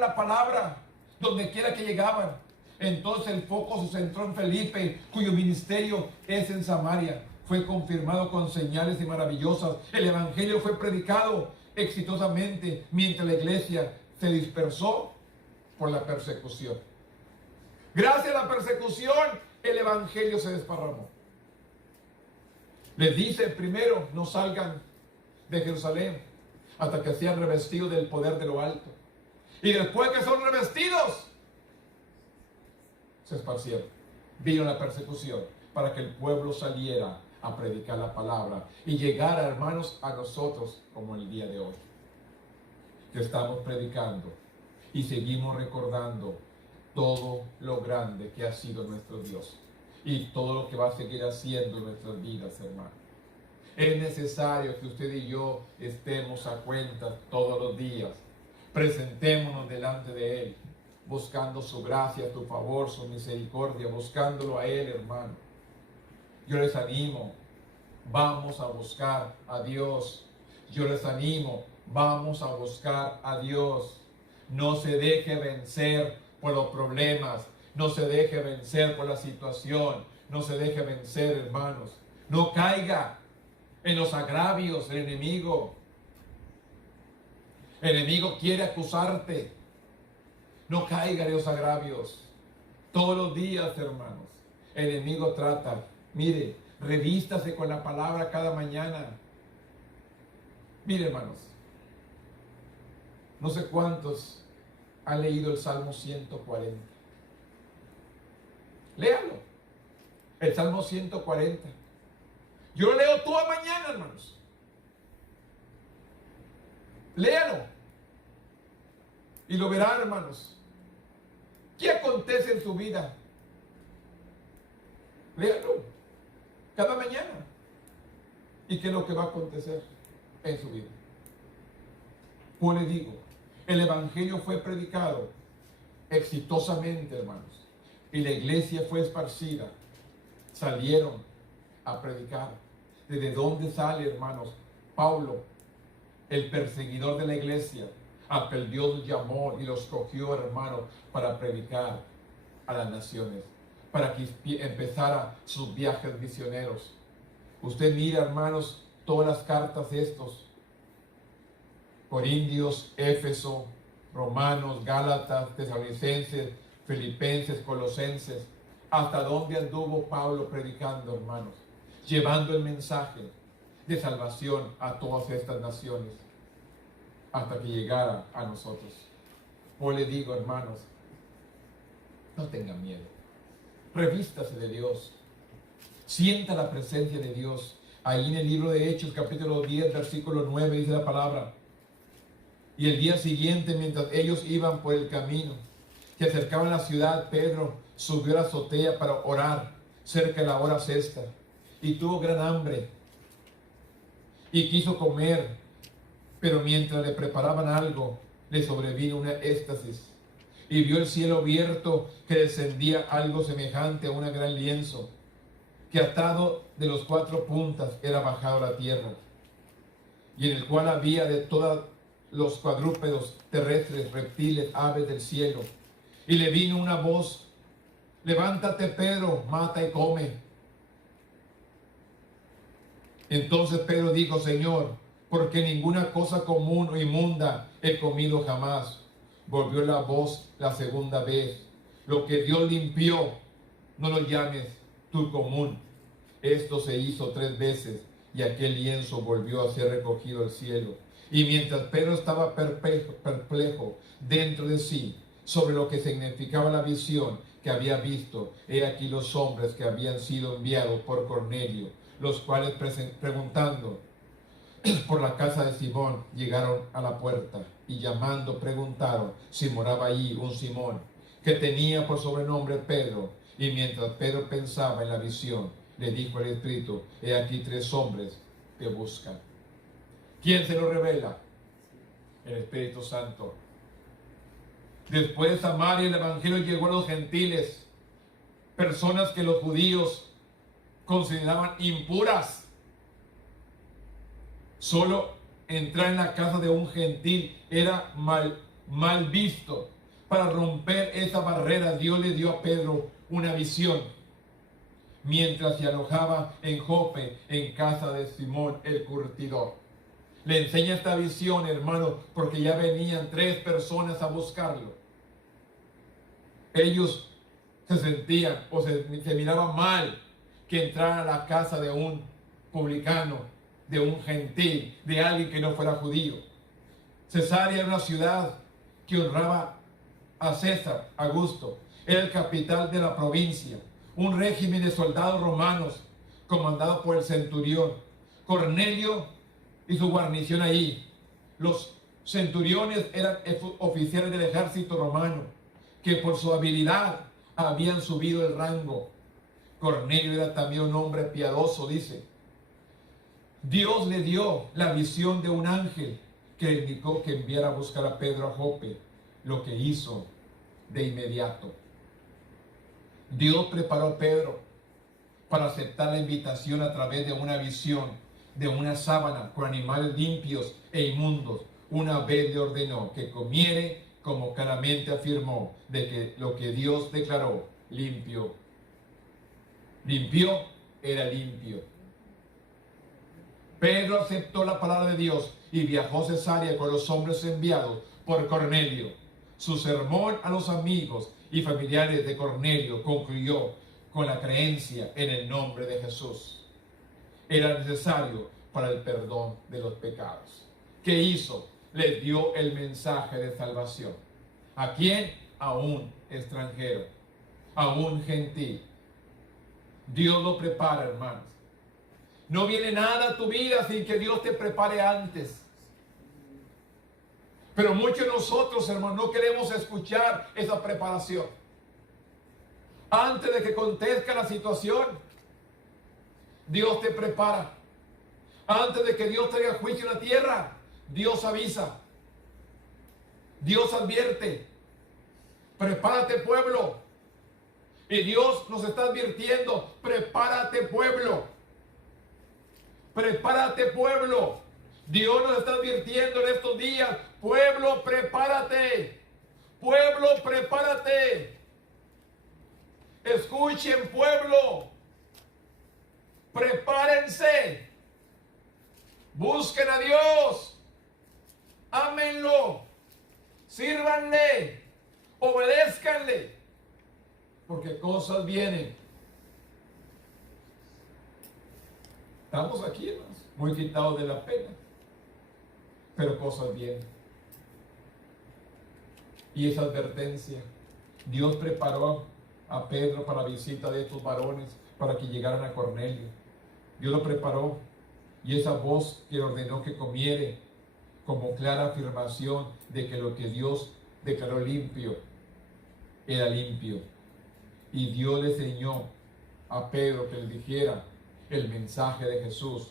la palabra donde quiera que llegaban. Entonces el foco se centró en Felipe, cuyo ministerio es en Samaria. Fue confirmado con señales y maravillosas. El evangelio fue predicado exitosamente mientras la iglesia se dispersó por la persecución. Gracias a la persecución, el evangelio se desparramó. Les dice primero: no salgan de Jerusalén hasta que sean revestidos del poder de lo alto. Y después que son revestidos, se esparcieron. Vino la persecución para que el pueblo saliera a predicar la palabra y llegara, hermanos, a nosotros como el día de hoy. que estamos predicando y seguimos recordando todo lo grande que ha sido nuestro Dios y todo lo que va a seguir haciendo en nuestras vidas, hermano. Es necesario que usted y yo estemos a cuenta todos los días. Presentémonos delante de Él, buscando su gracia, su favor, su misericordia, buscándolo a Él, hermano. Yo les animo, vamos a buscar a Dios. Yo les animo, vamos a buscar a Dios. No se deje vencer por los problemas, no se deje vencer por la situación, no se deje vencer, hermanos. No caiga en los agravios del enemigo. El enemigo quiere acusarte. No caiga en los agravios. Todos los días, hermanos, el enemigo trata. Mire, revístase con la palabra cada mañana. Mire, hermanos, no sé cuántos han leído el Salmo 140. Léalo. El Salmo 140. Yo lo leo toda mañana, hermanos. Léalo. Y lo verá, hermanos. ¿Qué acontece en su vida? Léalo. Cada mañana. ¿Y qué es lo que va a acontecer en su vida? Pues le digo, el Evangelio fue predicado exitosamente, hermanos. Y la iglesia fue esparcida. Salieron a predicar. ¿Desde dónde sale, hermanos? Pablo, el perseguidor de la iglesia, a que el Dios llamó y los cogió, hermanos, para predicar a las naciones, para que empezara sus viajes misioneros. Usted mira, hermanos, todas las cartas estos: Corintios, Éfeso, Romanos, Gálatas, Tesalonicenses, Filipenses, Colosenses. ¿Hasta dónde anduvo Pablo predicando, hermanos? Llevando el mensaje de salvación a todas estas naciones, hasta que llegara a nosotros. Hoy le digo, hermanos, no tengan miedo. Revístase de Dios. Sienta la presencia de Dios. Ahí en el libro de Hechos, capítulo 10, versículo 9, dice la palabra: y el día siguiente, mientras ellos iban por el camino que acercaban a la ciudad, Pedro subió a la azotea para orar cerca de la hora sexta, y tuvo gran hambre y quiso comer, pero mientras le preparaban algo, le sobrevino una éxtasis, y vio el cielo abierto, que descendía algo semejante a un gran lienzo, que atado de los 4 puntas era bajado a la tierra, y en el cual había de todos los cuadrúpedos terrestres, reptiles, aves del cielo. Y le vino una voz: levántate, Pedro, mata y come. Entonces Pedro dijo: Señor, porque ninguna cosa común o inmunda he comido jamás. Volvió la voz la segunda vez: lo que Dios limpió, no lo llames tú común. Esto se hizo 3 veces, y aquel lienzo volvió a ser recogido al cielo. Y mientras Pedro estaba perplejo dentro de sí sobre lo que significaba la visión que había visto, he aquí los hombres que habían sido enviados por Cornelio, los cuales, preguntando por la casa de Simón, llegaron a la puerta, y llamando preguntaron si moraba allí un Simón, que tenía por sobrenombre Pedro. Y mientras Pedro pensaba en la visión, le dijo el Espíritu: he aquí 3 hombres que buscan. ¿Quién se lo revela? El Espíritu Santo. Después de Samaria, el Evangelio llegó a los gentiles, personas que los judíos consideraban impuras. Solo entrar en la casa de un gentil era mal visto. Para romper esa barrera, Dios le dio a Pedro una visión mientras se alojaba en Jope, en casa de Simón el curtidor. Le enseña esta visión, hermano, porque ya venían 3 personas a buscarlo. Ellos se sentían o se miraban mal que entraran a la casa de un publicano, de un gentil, de alguien que no fuera judío. Cesarea era una ciudad que honraba a César Augusto. Era el capital de la provincia. Un régimen de soldados romanos comandado por el centurión Cornelio y su guarnición allí. Los centuriones eran oficiales del ejército romano, que por su habilidad habían subido el rango. Cornelio era también un hombre piadoso, dice. Dios le dio la visión de un ángel que le indicó que enviara a buscar a Pedro a Jope, lo que hizo de inmediato. Dios preparó a Pedro para aceptar la invitación a través de una visión, de una sábana con animales limpios e inmundos. Una vez le ordenó que comiere, como claramente afirmó, de que lo que Dios declaró limpio, era limpio. Pedro aceptó la palabra de Dios y viajó a Cesarea con los hombres enviados por Cornelio. Su sermón a los amigos y familiares de Cornelio concluyó con la creencia en el nombre de Jesús. Era necesario para el perdón de los pecados. ¿Qué hizo? Les dio el mensaje de salvación. ¿A quién? A un extranjero, a un gentil. Dios lo prepara, hermanos. No viene nada a tu vida sin que Dios te prepare antes. Pero muchos de nosotros, hermanos, no queremos escuchar esa preparación. Antes de que acontezca la situación, Dios te prepara. Antes de que Dios traiga juicio en la tierra, Dios avisa. Dios advierte. Prepárate, pueblo. Y Dios nos está advirtiendo, prepárate, pueblo. Prepárate, pueblo. Dios nos está advirtiendo en estos días, pueblo, prepárate. Pueblo, prepárate. Escuchen, pueblo. Prepárense. Busquen a Dios. Ámenlo. Sírvanle. Obedézcanle. Porque cosas vienen. Estamos aquí, hermanos, muy quitados de la pena. Pero cosas vienen. Y esa advertencia, Dios preparó a Pedro para la visita de estos varones, para que llegaran a Cornelio. Dios lo preparó. Y esa voz que ordenó que comiere, como clara afirmación de que lo que Dios declaró limpio, era limpio. Y Dios le enseñó a Pedro que le dijera el mensaje de Jesús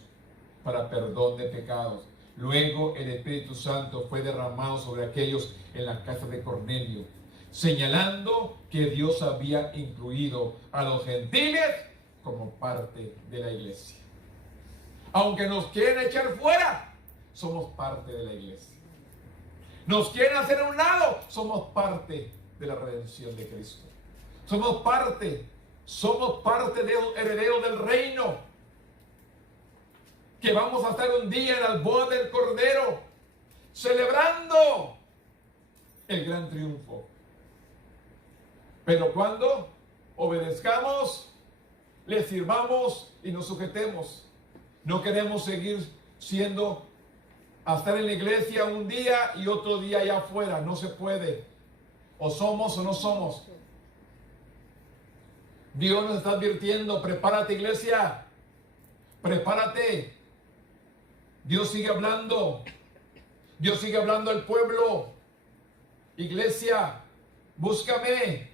para perdón de pecados. Luego el Espíritu Santo fue derramado sobre aquellos en la casa de Cornelio, señalando que Dios había incluido a los gentiles como parte de la iglesia. Aunque nos quieren echar fuera, somos parte de la iglesia. Nos quieren hacer a un lado, somos parte de la redención de Cristo. Somos parte de los herederos del reino. Que vamos a estar un día en las bodas del Cordero, celebrando el gran triunfo. Pero cuando obedezcamos, le sirvamos y nos sujetemos. No queremos seguir siendo, a estar en la iglesia un día y otro día allá afuera. No se puede. O somos o no somos. Dios nos está advirtiendo, prepárate, iglesia. Prepárate. Dios sigue hablando. Dios sigue hablando al pueblo. Iglesia, búscame.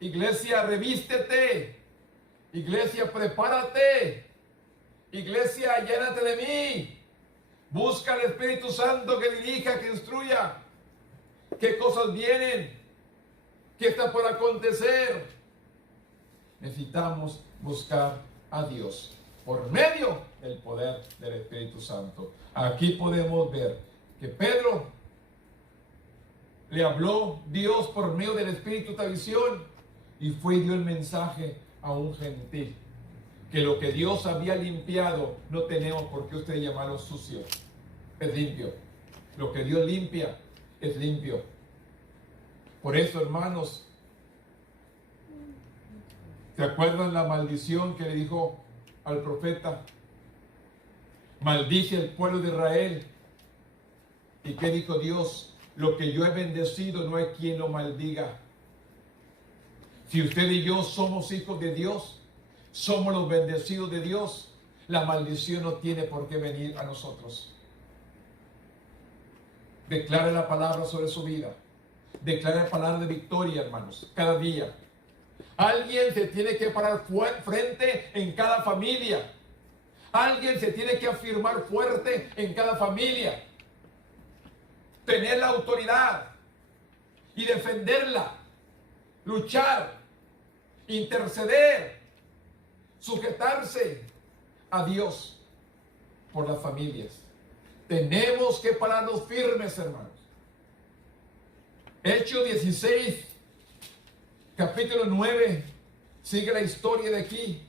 Iglesia, revístete. Iglesia, prepárate. Iglesia, llénate de mí. Busca al Espíritu Santo que dirija, que instruya. ¿Qué cosas vienen? ¿Qué está por acontecer? Necesitamos buscar a Dios por medio del poder del Espíritu Santo. Aquí podemos ver que Pedro le habló Dios por medio del Espíritu esta visión y fue y dio el mensaje a un gentil. Que lo que Dios había limpiado, no tenemos por qué usted llamarlo sucio. Es limpio. Lo que Dios limpia, es limpio. Por eso, hermanos, ¿se acuerdan la maldición que le dijo al profeta? Maldice el pueblo de Israel. ¿Y qué dijo Dios? Lo que yo he bendecido no hay quien lo maldiga. Si usted y yo somos hijos de Dios, somos los bendecidos de Dios, la maldición no tiene por qué venir a nosotros. Declare la palabra sobre su vida. Declare la palabra de victoria, hermanos, cada día. Alguien se tiene que parar frente en cada familia. Alguien se tiene que afirmar fuerte en cada familia. Tener la autoridad y defenderla. Luchar, interceder, sujetarse a Dios por las familias. Tenemos que pararnos firmes, hermanos. Hechos 16, capítulo 9, sigue la historia de aquí.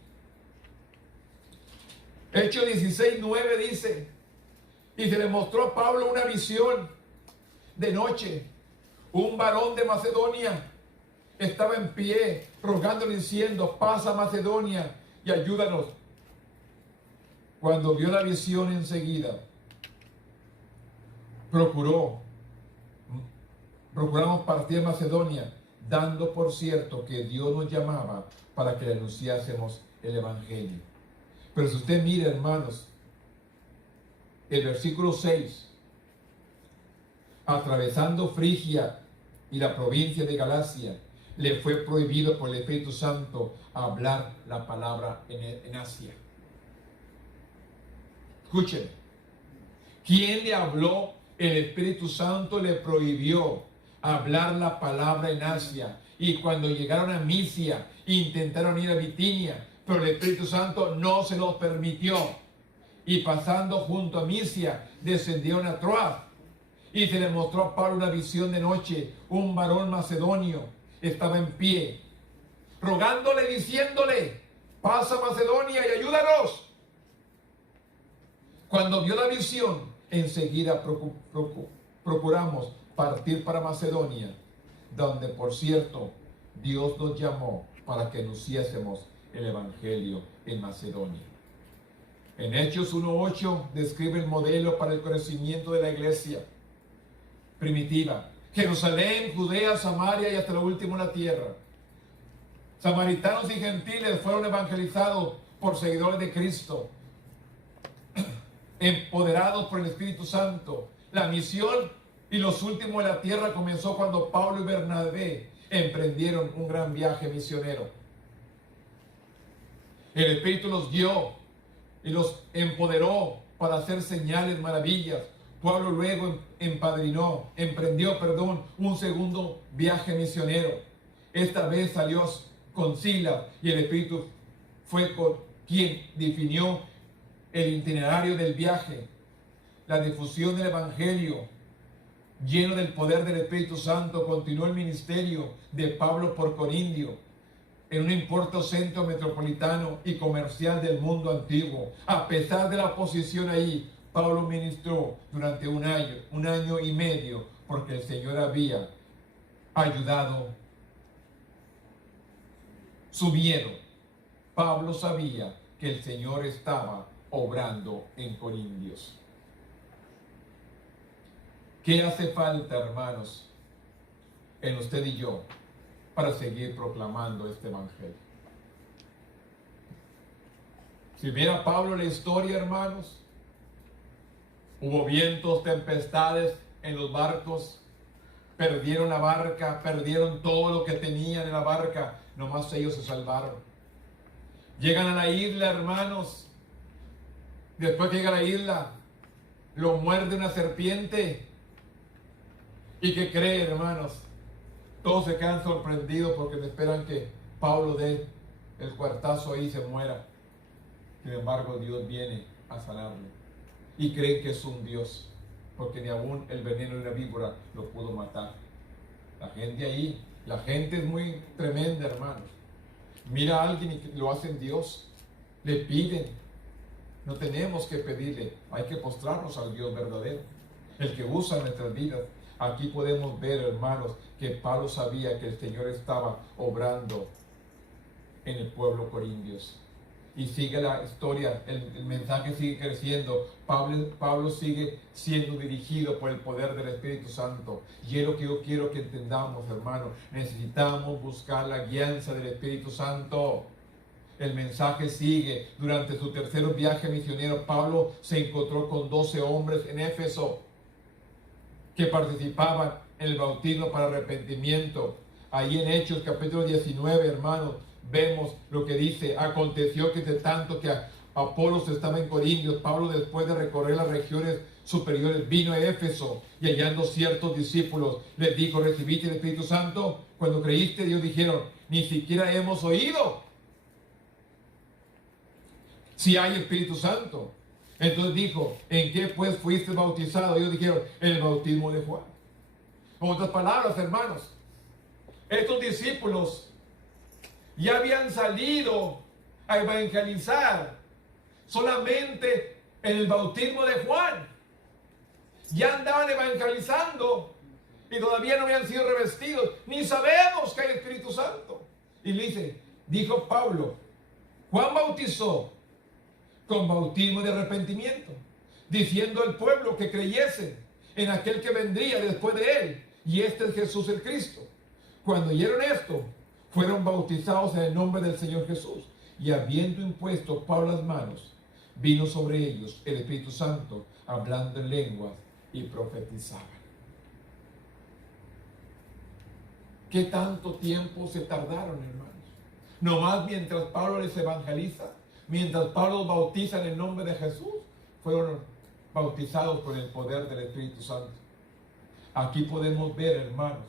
Hechos 16, 9 dice: y se le mostró a Pablo una visión de noche. Un varón de Macedonia estaba en pie, rogándole diciendo: pasa a Macedonia y ayúdanos. Cuando vio la visión enseguida, procuramos partir a Macedonia, dando por cierto que Dios nos llamaba para que le anunciásemos el Evangelio. Pero si usted mira, hermanos, el versículo 6, atravesando Frigia y la provincia de Galacia, le fue prohibido por el Espíritu Santo hablar la palabra en Asia. Escuchen, ¿quién le habló? El Espíritu Santo le prohibió hablar la palabra en Asia. Y cuando llegaron a Misia, intentaron ir a Bitinia, pero el Espíritu Santo no se los permitió. Y pasando junto a Misia, descendieron a Troas. Y se le mostró a Pablo una visión de noche. Un varón macedonio estaba en pie, rogándole, diciéndole: pasa a Macedonia y ayúdanos. Cuando vio la visión, enseguida procuramos partir para Macedonia, donde, por cierto, Dios nos llamó para que anunciásemos el Evangelio en Macedonia. En Hechos 1:8 describe el modelo para el crecimiento de la iglesia primitiva. Jerusalén, Judea, Samaria y hasta lo último en la tierra. Samaritanos y gentiles fueron evangelizados por seguidores de Cristo, empoderados por el Espíritu Santo. La misión y los últimos de la tierra comenzó cuando Pablo y Bernabé emprendieron un gran viaje misionero. El Espíritu los guió y los empoderó para hacer señales, maravillas. Pablo luego emprendió un segundo viaje misionero. Esta vez salió con Silas y el Espíritu fue quien definió el itinerario del viaje. La difusión del Evangelio, lleno del poder del Espíritu Santo, continuó el ministerio de Pablo por Corinto, en un importante centro metropolitano y comercial del mundo antiguo. A pesar de la oposición ahí, Pablo ministró durante un año y medio, porque el Señor había ayudado su miedo. Pablo sabía que el Señor estaba obrando en Corintios. ¿Qué hace falta, hermanos, en usted y yo para seguir proclamando este Evangelio? Si viera Pablo la historia, hermanos, hubo vientos, tempestades en los barcos, perdieron la barca, perdieron todo lo que tenían en la barca, nomás ellos se salvaron. Llegan a la isla, hermanos, después que llega a la isla, lo muerde una serpiente. ¿Y qué cree, hermanos? Todos se quedan sorprendidos porque esperan que Pablo dé el cuartazo ahí y se muera. Sin embargo, Dios viene a sanarle. Y creen que es un Dios, porque ni aún el veneno de la víbora lo pudo matar. La gente ahí, la gente es muy tremenda, hermanos. Mira a alguien y lo hacen Dios. Le piden. No tenemos que pedirle, hay que postrarnos al Dios verdadero, el que usa nuestras vidas. Aquí podemos ver, hermanos, que Pablo sabía que el Señor estaba obrando en el pueblo corintios. Y sigue la historia, el mensaje sigue creciendo. Pablo sigue siendo dirigido por el poder del Espíritu Santo. Y es lo que yo quiero que entendamos, hermanos. Necesitamos buscar la guianza del Espíritu Santo. El mensaje sigue. Durante su tercer viaje misionero, Pablo se encontró con 12 hombres en Éfeso que participaban en el bautismo para arrepentimiento. Ahí en Hechos capítulo 19, hermanos, vemos lo que dice: aconteció que de tanto que Apolos estaba en Corintios, Pablo, después de recorrer las regiones superiores, vino a Éfeso, y hallando ciertos discípulos, les dijo: ¿recibiste el Espíritu Santo cuando creíste? Ellos dijeron: ni siquiera hemos oído si hay Espíritu Santo. Entonces dijo: ¿en qué pues fuiste bautizado? Ellos dijeron: en el bautismo de Juan. Con otras palabras, hermanos, estos discípulos ya habían salido a evangelizar solamente en el bautismo de Juan. Ya andaban evangelizando y todavía no habían sido revestidos, ni sabemos que hay Espíritu Santo. Y dijo Pablo: Juan bautizó con bautismo de arrepentimiento, diciendo al pueblo que creyesen en aquel que vendría después de él, y este es Jesús el Cristo. Cuando oyeron esto, fueron bautizados en el nombre del Señor Jesús, y habiendo impuesto Pablo las manos, vino sobre ellos el Espíritu Santo, hablando en lenguas y profetizaban. ¿Qué tanto tiempo se tardaron, hermanos? Nomás mientras Pablo les evangeliza, mientras Pablo los bautiza en el nombre de Jesús, fueron bautizados con el poder del Espíritu Santo. Aquí podemos ver, hermanos,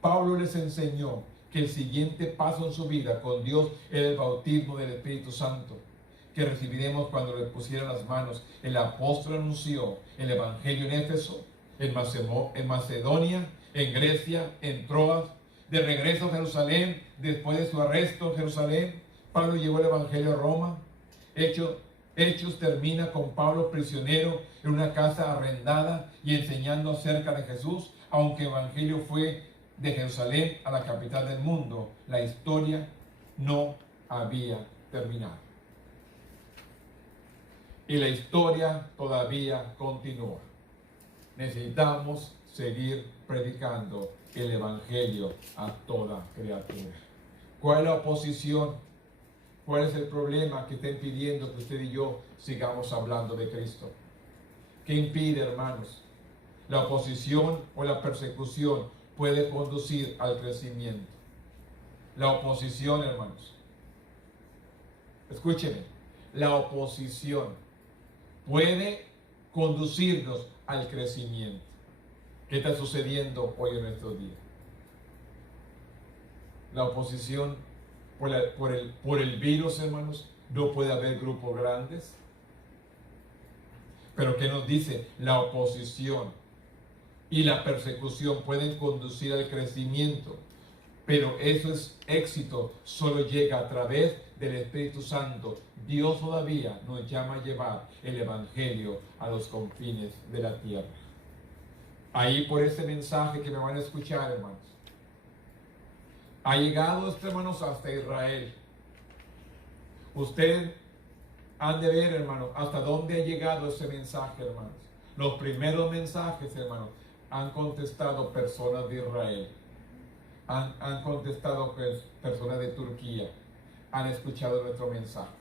Pablo les enseñó que el siguiente paso en su vida con Dios era el bautismo del Espíritu Santo, que recibiremos cuando le pusieran las manos. El apóstol anunció el evangelio en Éfeso, en Macedonia, en Grecia, en Troas, de regreso a Jerusalén, después de su arresto en Jerusalén. Pablo llevó el evangelio a Roma. Hechos termina con Pablo prisionero en una casa arrendada y enseñando acerca de Jesús. Aunque el evangelio fue de Jerusalén a la capital del mundo, la historia no había terminado. Y la historia todavía continúa. Necesitamos seguir predicando el evangelio a toda criatura. ¿Cuál es la oposición? ¿Cuál es el problema que está impidiendo que usted y yo sigamos hablando de Cristo? ¿Qué impide, hermanos? La oposición o la persecución puede conducir al crecimiento. La oposición, hermanos. Escúcheme. La oposición puede conducirnos al crecimiento. ¿Qué está sucediendo hoy en estos días? La oposición por el virus, hermanos, no puede haber grupos grandes. Pero ¿qué nos dice? La oposición y la persecución pueden conducir al crecimiento. Pero eso es éxito, solo llega a través del Espíritu Santo. Dios todavía nos llama a llevar el evangelio a los confines de la tierra. Ahí por ese mensaje que me van a escuchar, hermanos, ha llegado, hermanos, hasta Israel. Usted han de ver, hermanos, hasta dónde ha llegado ese mensaje, hermanos. Los primeros mensajes, hermanos, han contestado personas de Israel. Han contestado personas de Turquía. Han escuchado nuestro mensaje.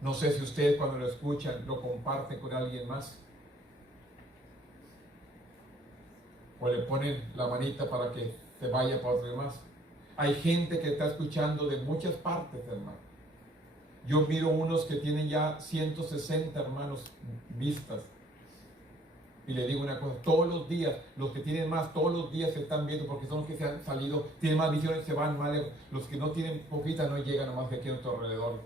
No sé si ustedes cuando lo escuchan lo comparten con alguien más. O le ponen la manita para que se vaya para otro más. Hay gente que está escuchando de muchas partes, hermano. Yo miro unos que tienen ya 160, hermanos, vistas. Y le digo una cosa, todos los días, los que tienen más, todos los días se están viendo, porque son los que se han salido, tienen más visiones, se van más lejos. Los que no tienen poquita no llegan, nomás que aquí a tu alrededor.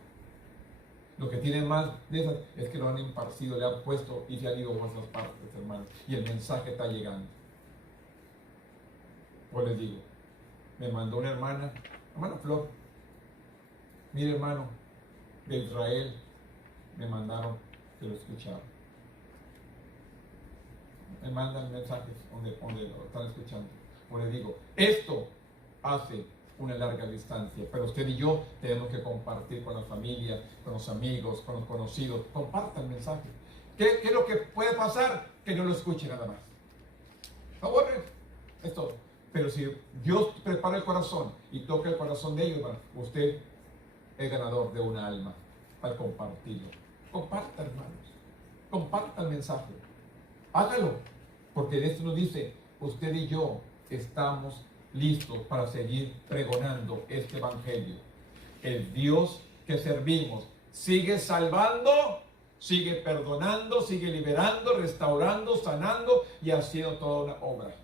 Los que tienen más de esas es que lo han esparcido, le han puesto y se han ido a esas partes, hermano. Y el mensaje está llegando. Pues les digo, me mandó una hermana Flor. Mire, hermano, de Israel me mandaron que lo escucharon. Me mandan mensajes donde lo están escuchando. Pues les digo, esto hace una larga distancia, pero usted y yo tenemos que compartir con la familia, con los amigos, con los conocidos. Comparta el mensaje. ¿Qué es lo que puede pasar? Que no lo escuche nada más. No, bueno, es todo. Pero si Dios prepara el corazón y toca el corazón de ellos, hermano, usted es ganador de una alma para compartirlo. Comparta, hermanos. Comparta el mensaje. Hágalo. Porque de esto nos dice, usted y yo estamos listos para seguir pregonando este evangelio. El Dios que servimos sigue salvando, sigue perdonando, sigue liberando, restaurando, sanando y haciendo toda una obra.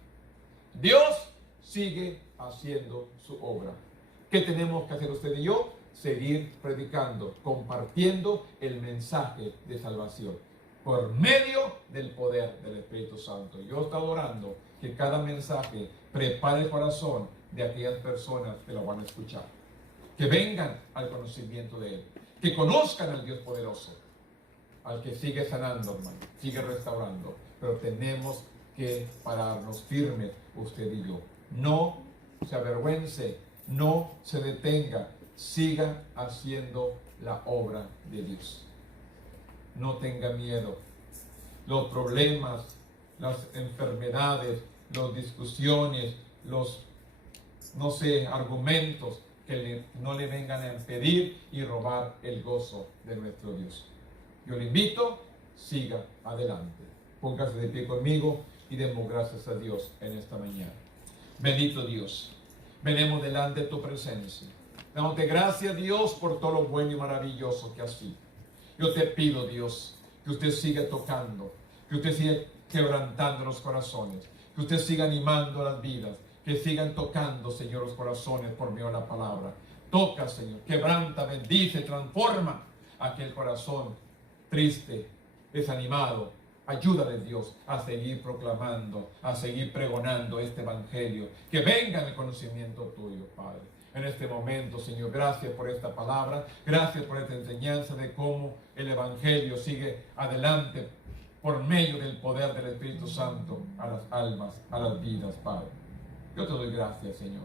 Dios sigue haciendo su obra. ¿Qué tenemos que hacer usted y yo? Seguir predicando, compartiendo el mensaje de salvación por medio del poder del Espíritu Santo. Yo estoy orando que cada mensaje prepare el corazón de aquellas personas que lo van a escuchar, que vengan al conocimiento de Él, que conozcan al Dios poderoso, al que sigue sanando, hermano, sigue restaurando. Pero tenemos que pararnos firmes, usted y yo. No se avergüence, no se detenga, siga haciendo la obra de Dios. No tenga miedo. Los problemas, las enfermedades, las discusiones, los, argumentos que no le vengan a impedir y robar el gozo de nuestro Dios. Yo le invito, siga adelante. Póngase de pie conmigo y demos gracias a Dios en esta mañana. Bendito Dios, venimos delante de tu presencia. Dándote gracias, Dios, por todo lo bueno y maravilloso que has sido. Yo te pido, Dios, que usted siga tocando, que usted siga quebrantando los corazones, que usted siga animando las vidas, que sigan tocando, Señor, los corazones por medio de la palabra. Toca, Señor, quebranta, bendice, transforma aquel corazón triste, desanimado. Ayúdale, Dios, a seguir proclamando, a seguir pregonando este evangelio. Que venga el conocimiento tuyo, Padre. En este momento, Señor, gracias por esta palabra, gracias por esta enseñanza de cómo el evangelio sigue adelante por medio del poder del Espíritu Santo a las almas, a las vidas, Padre. Yo te doy gracias, Señor,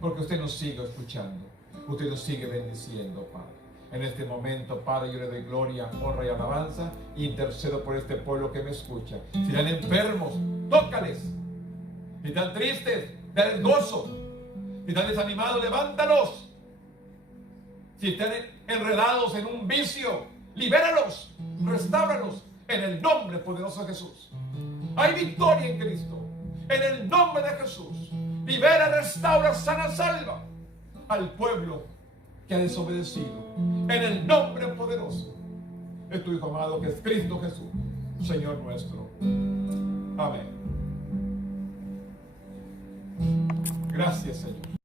porque usted nos sigue escuchando, usted nos sigue bendiciendo, Padre. En este momento, Padre, yo le doy gloria, honra y alabanza. Intercedo por este pueblo que me escucha. Si están enfermos, tócales. Si están tristes, dales gozo. Si están desanimados, levántalos. Si están enredados en un vicio, libéralos, restáuralos en el nombre poderoso de Jesús. Hay victoria en Cristo. En el nombre de Jesús. Libera, restaura, sana, salva al pueblo que ha desobedecido. En el nombre poderoso de tu Hijo amado, que es Cristo Jesús, Señor nuestro. Amén. Gracias, Señor.